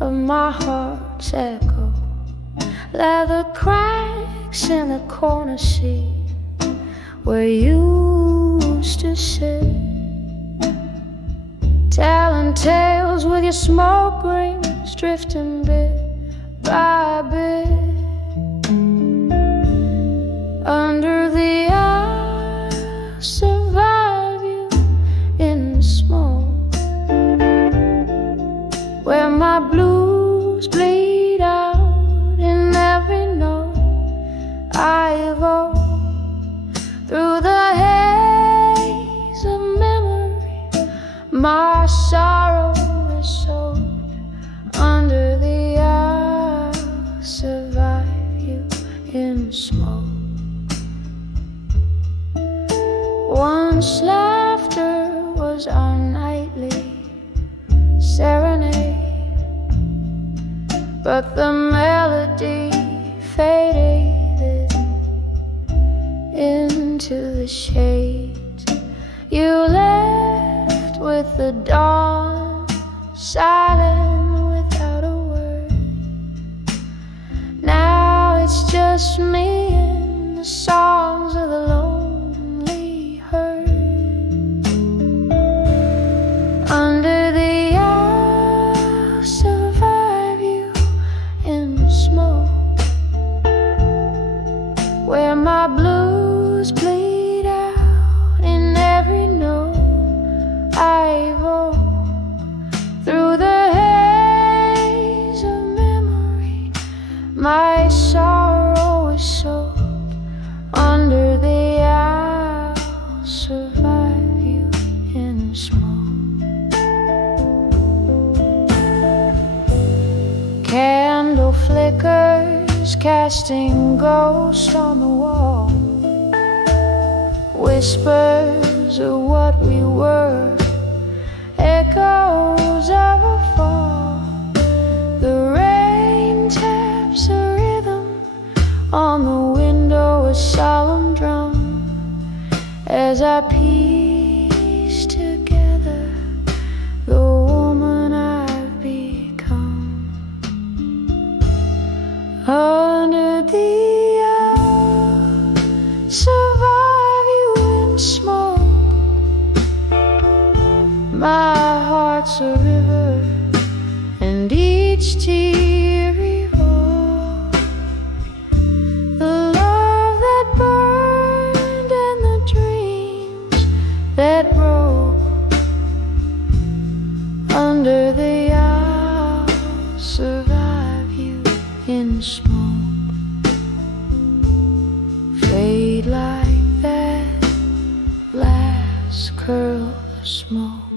of my heart's echo. Leather cracks in the corner seat where you used to sit, telling tales with your smoke rings, drifting bit by bit under the eye. Survive you in smoke, where my blues bleed out in every note I evoke. Through the haze of memory, my sorrow is soaked under the eye. Survive you in smoke. Once laughter was our nightly serenade, but the melody faded into the shades. You left with the dawn, silent without a word. Now it's just me and the songs of the lonely herd. Under the I'll survive you in smoke, where my blues bleed out in every note I evoke. Through the haze of memory, my sorrow is soaked under the I'll survive you in smoke. Candle flickers casting ghosts on the wall, whispers of what we were, echoes of a fall. The rain taps a rhythm on the window, a solemn drum, as I piece together the woman I've become. Under the I'll survive you in smoke. My heart's a river, and each tear evolves the love that burned and the dreams that broke. Under the I'll survive you in smoke. Fade like that black curl of smoke.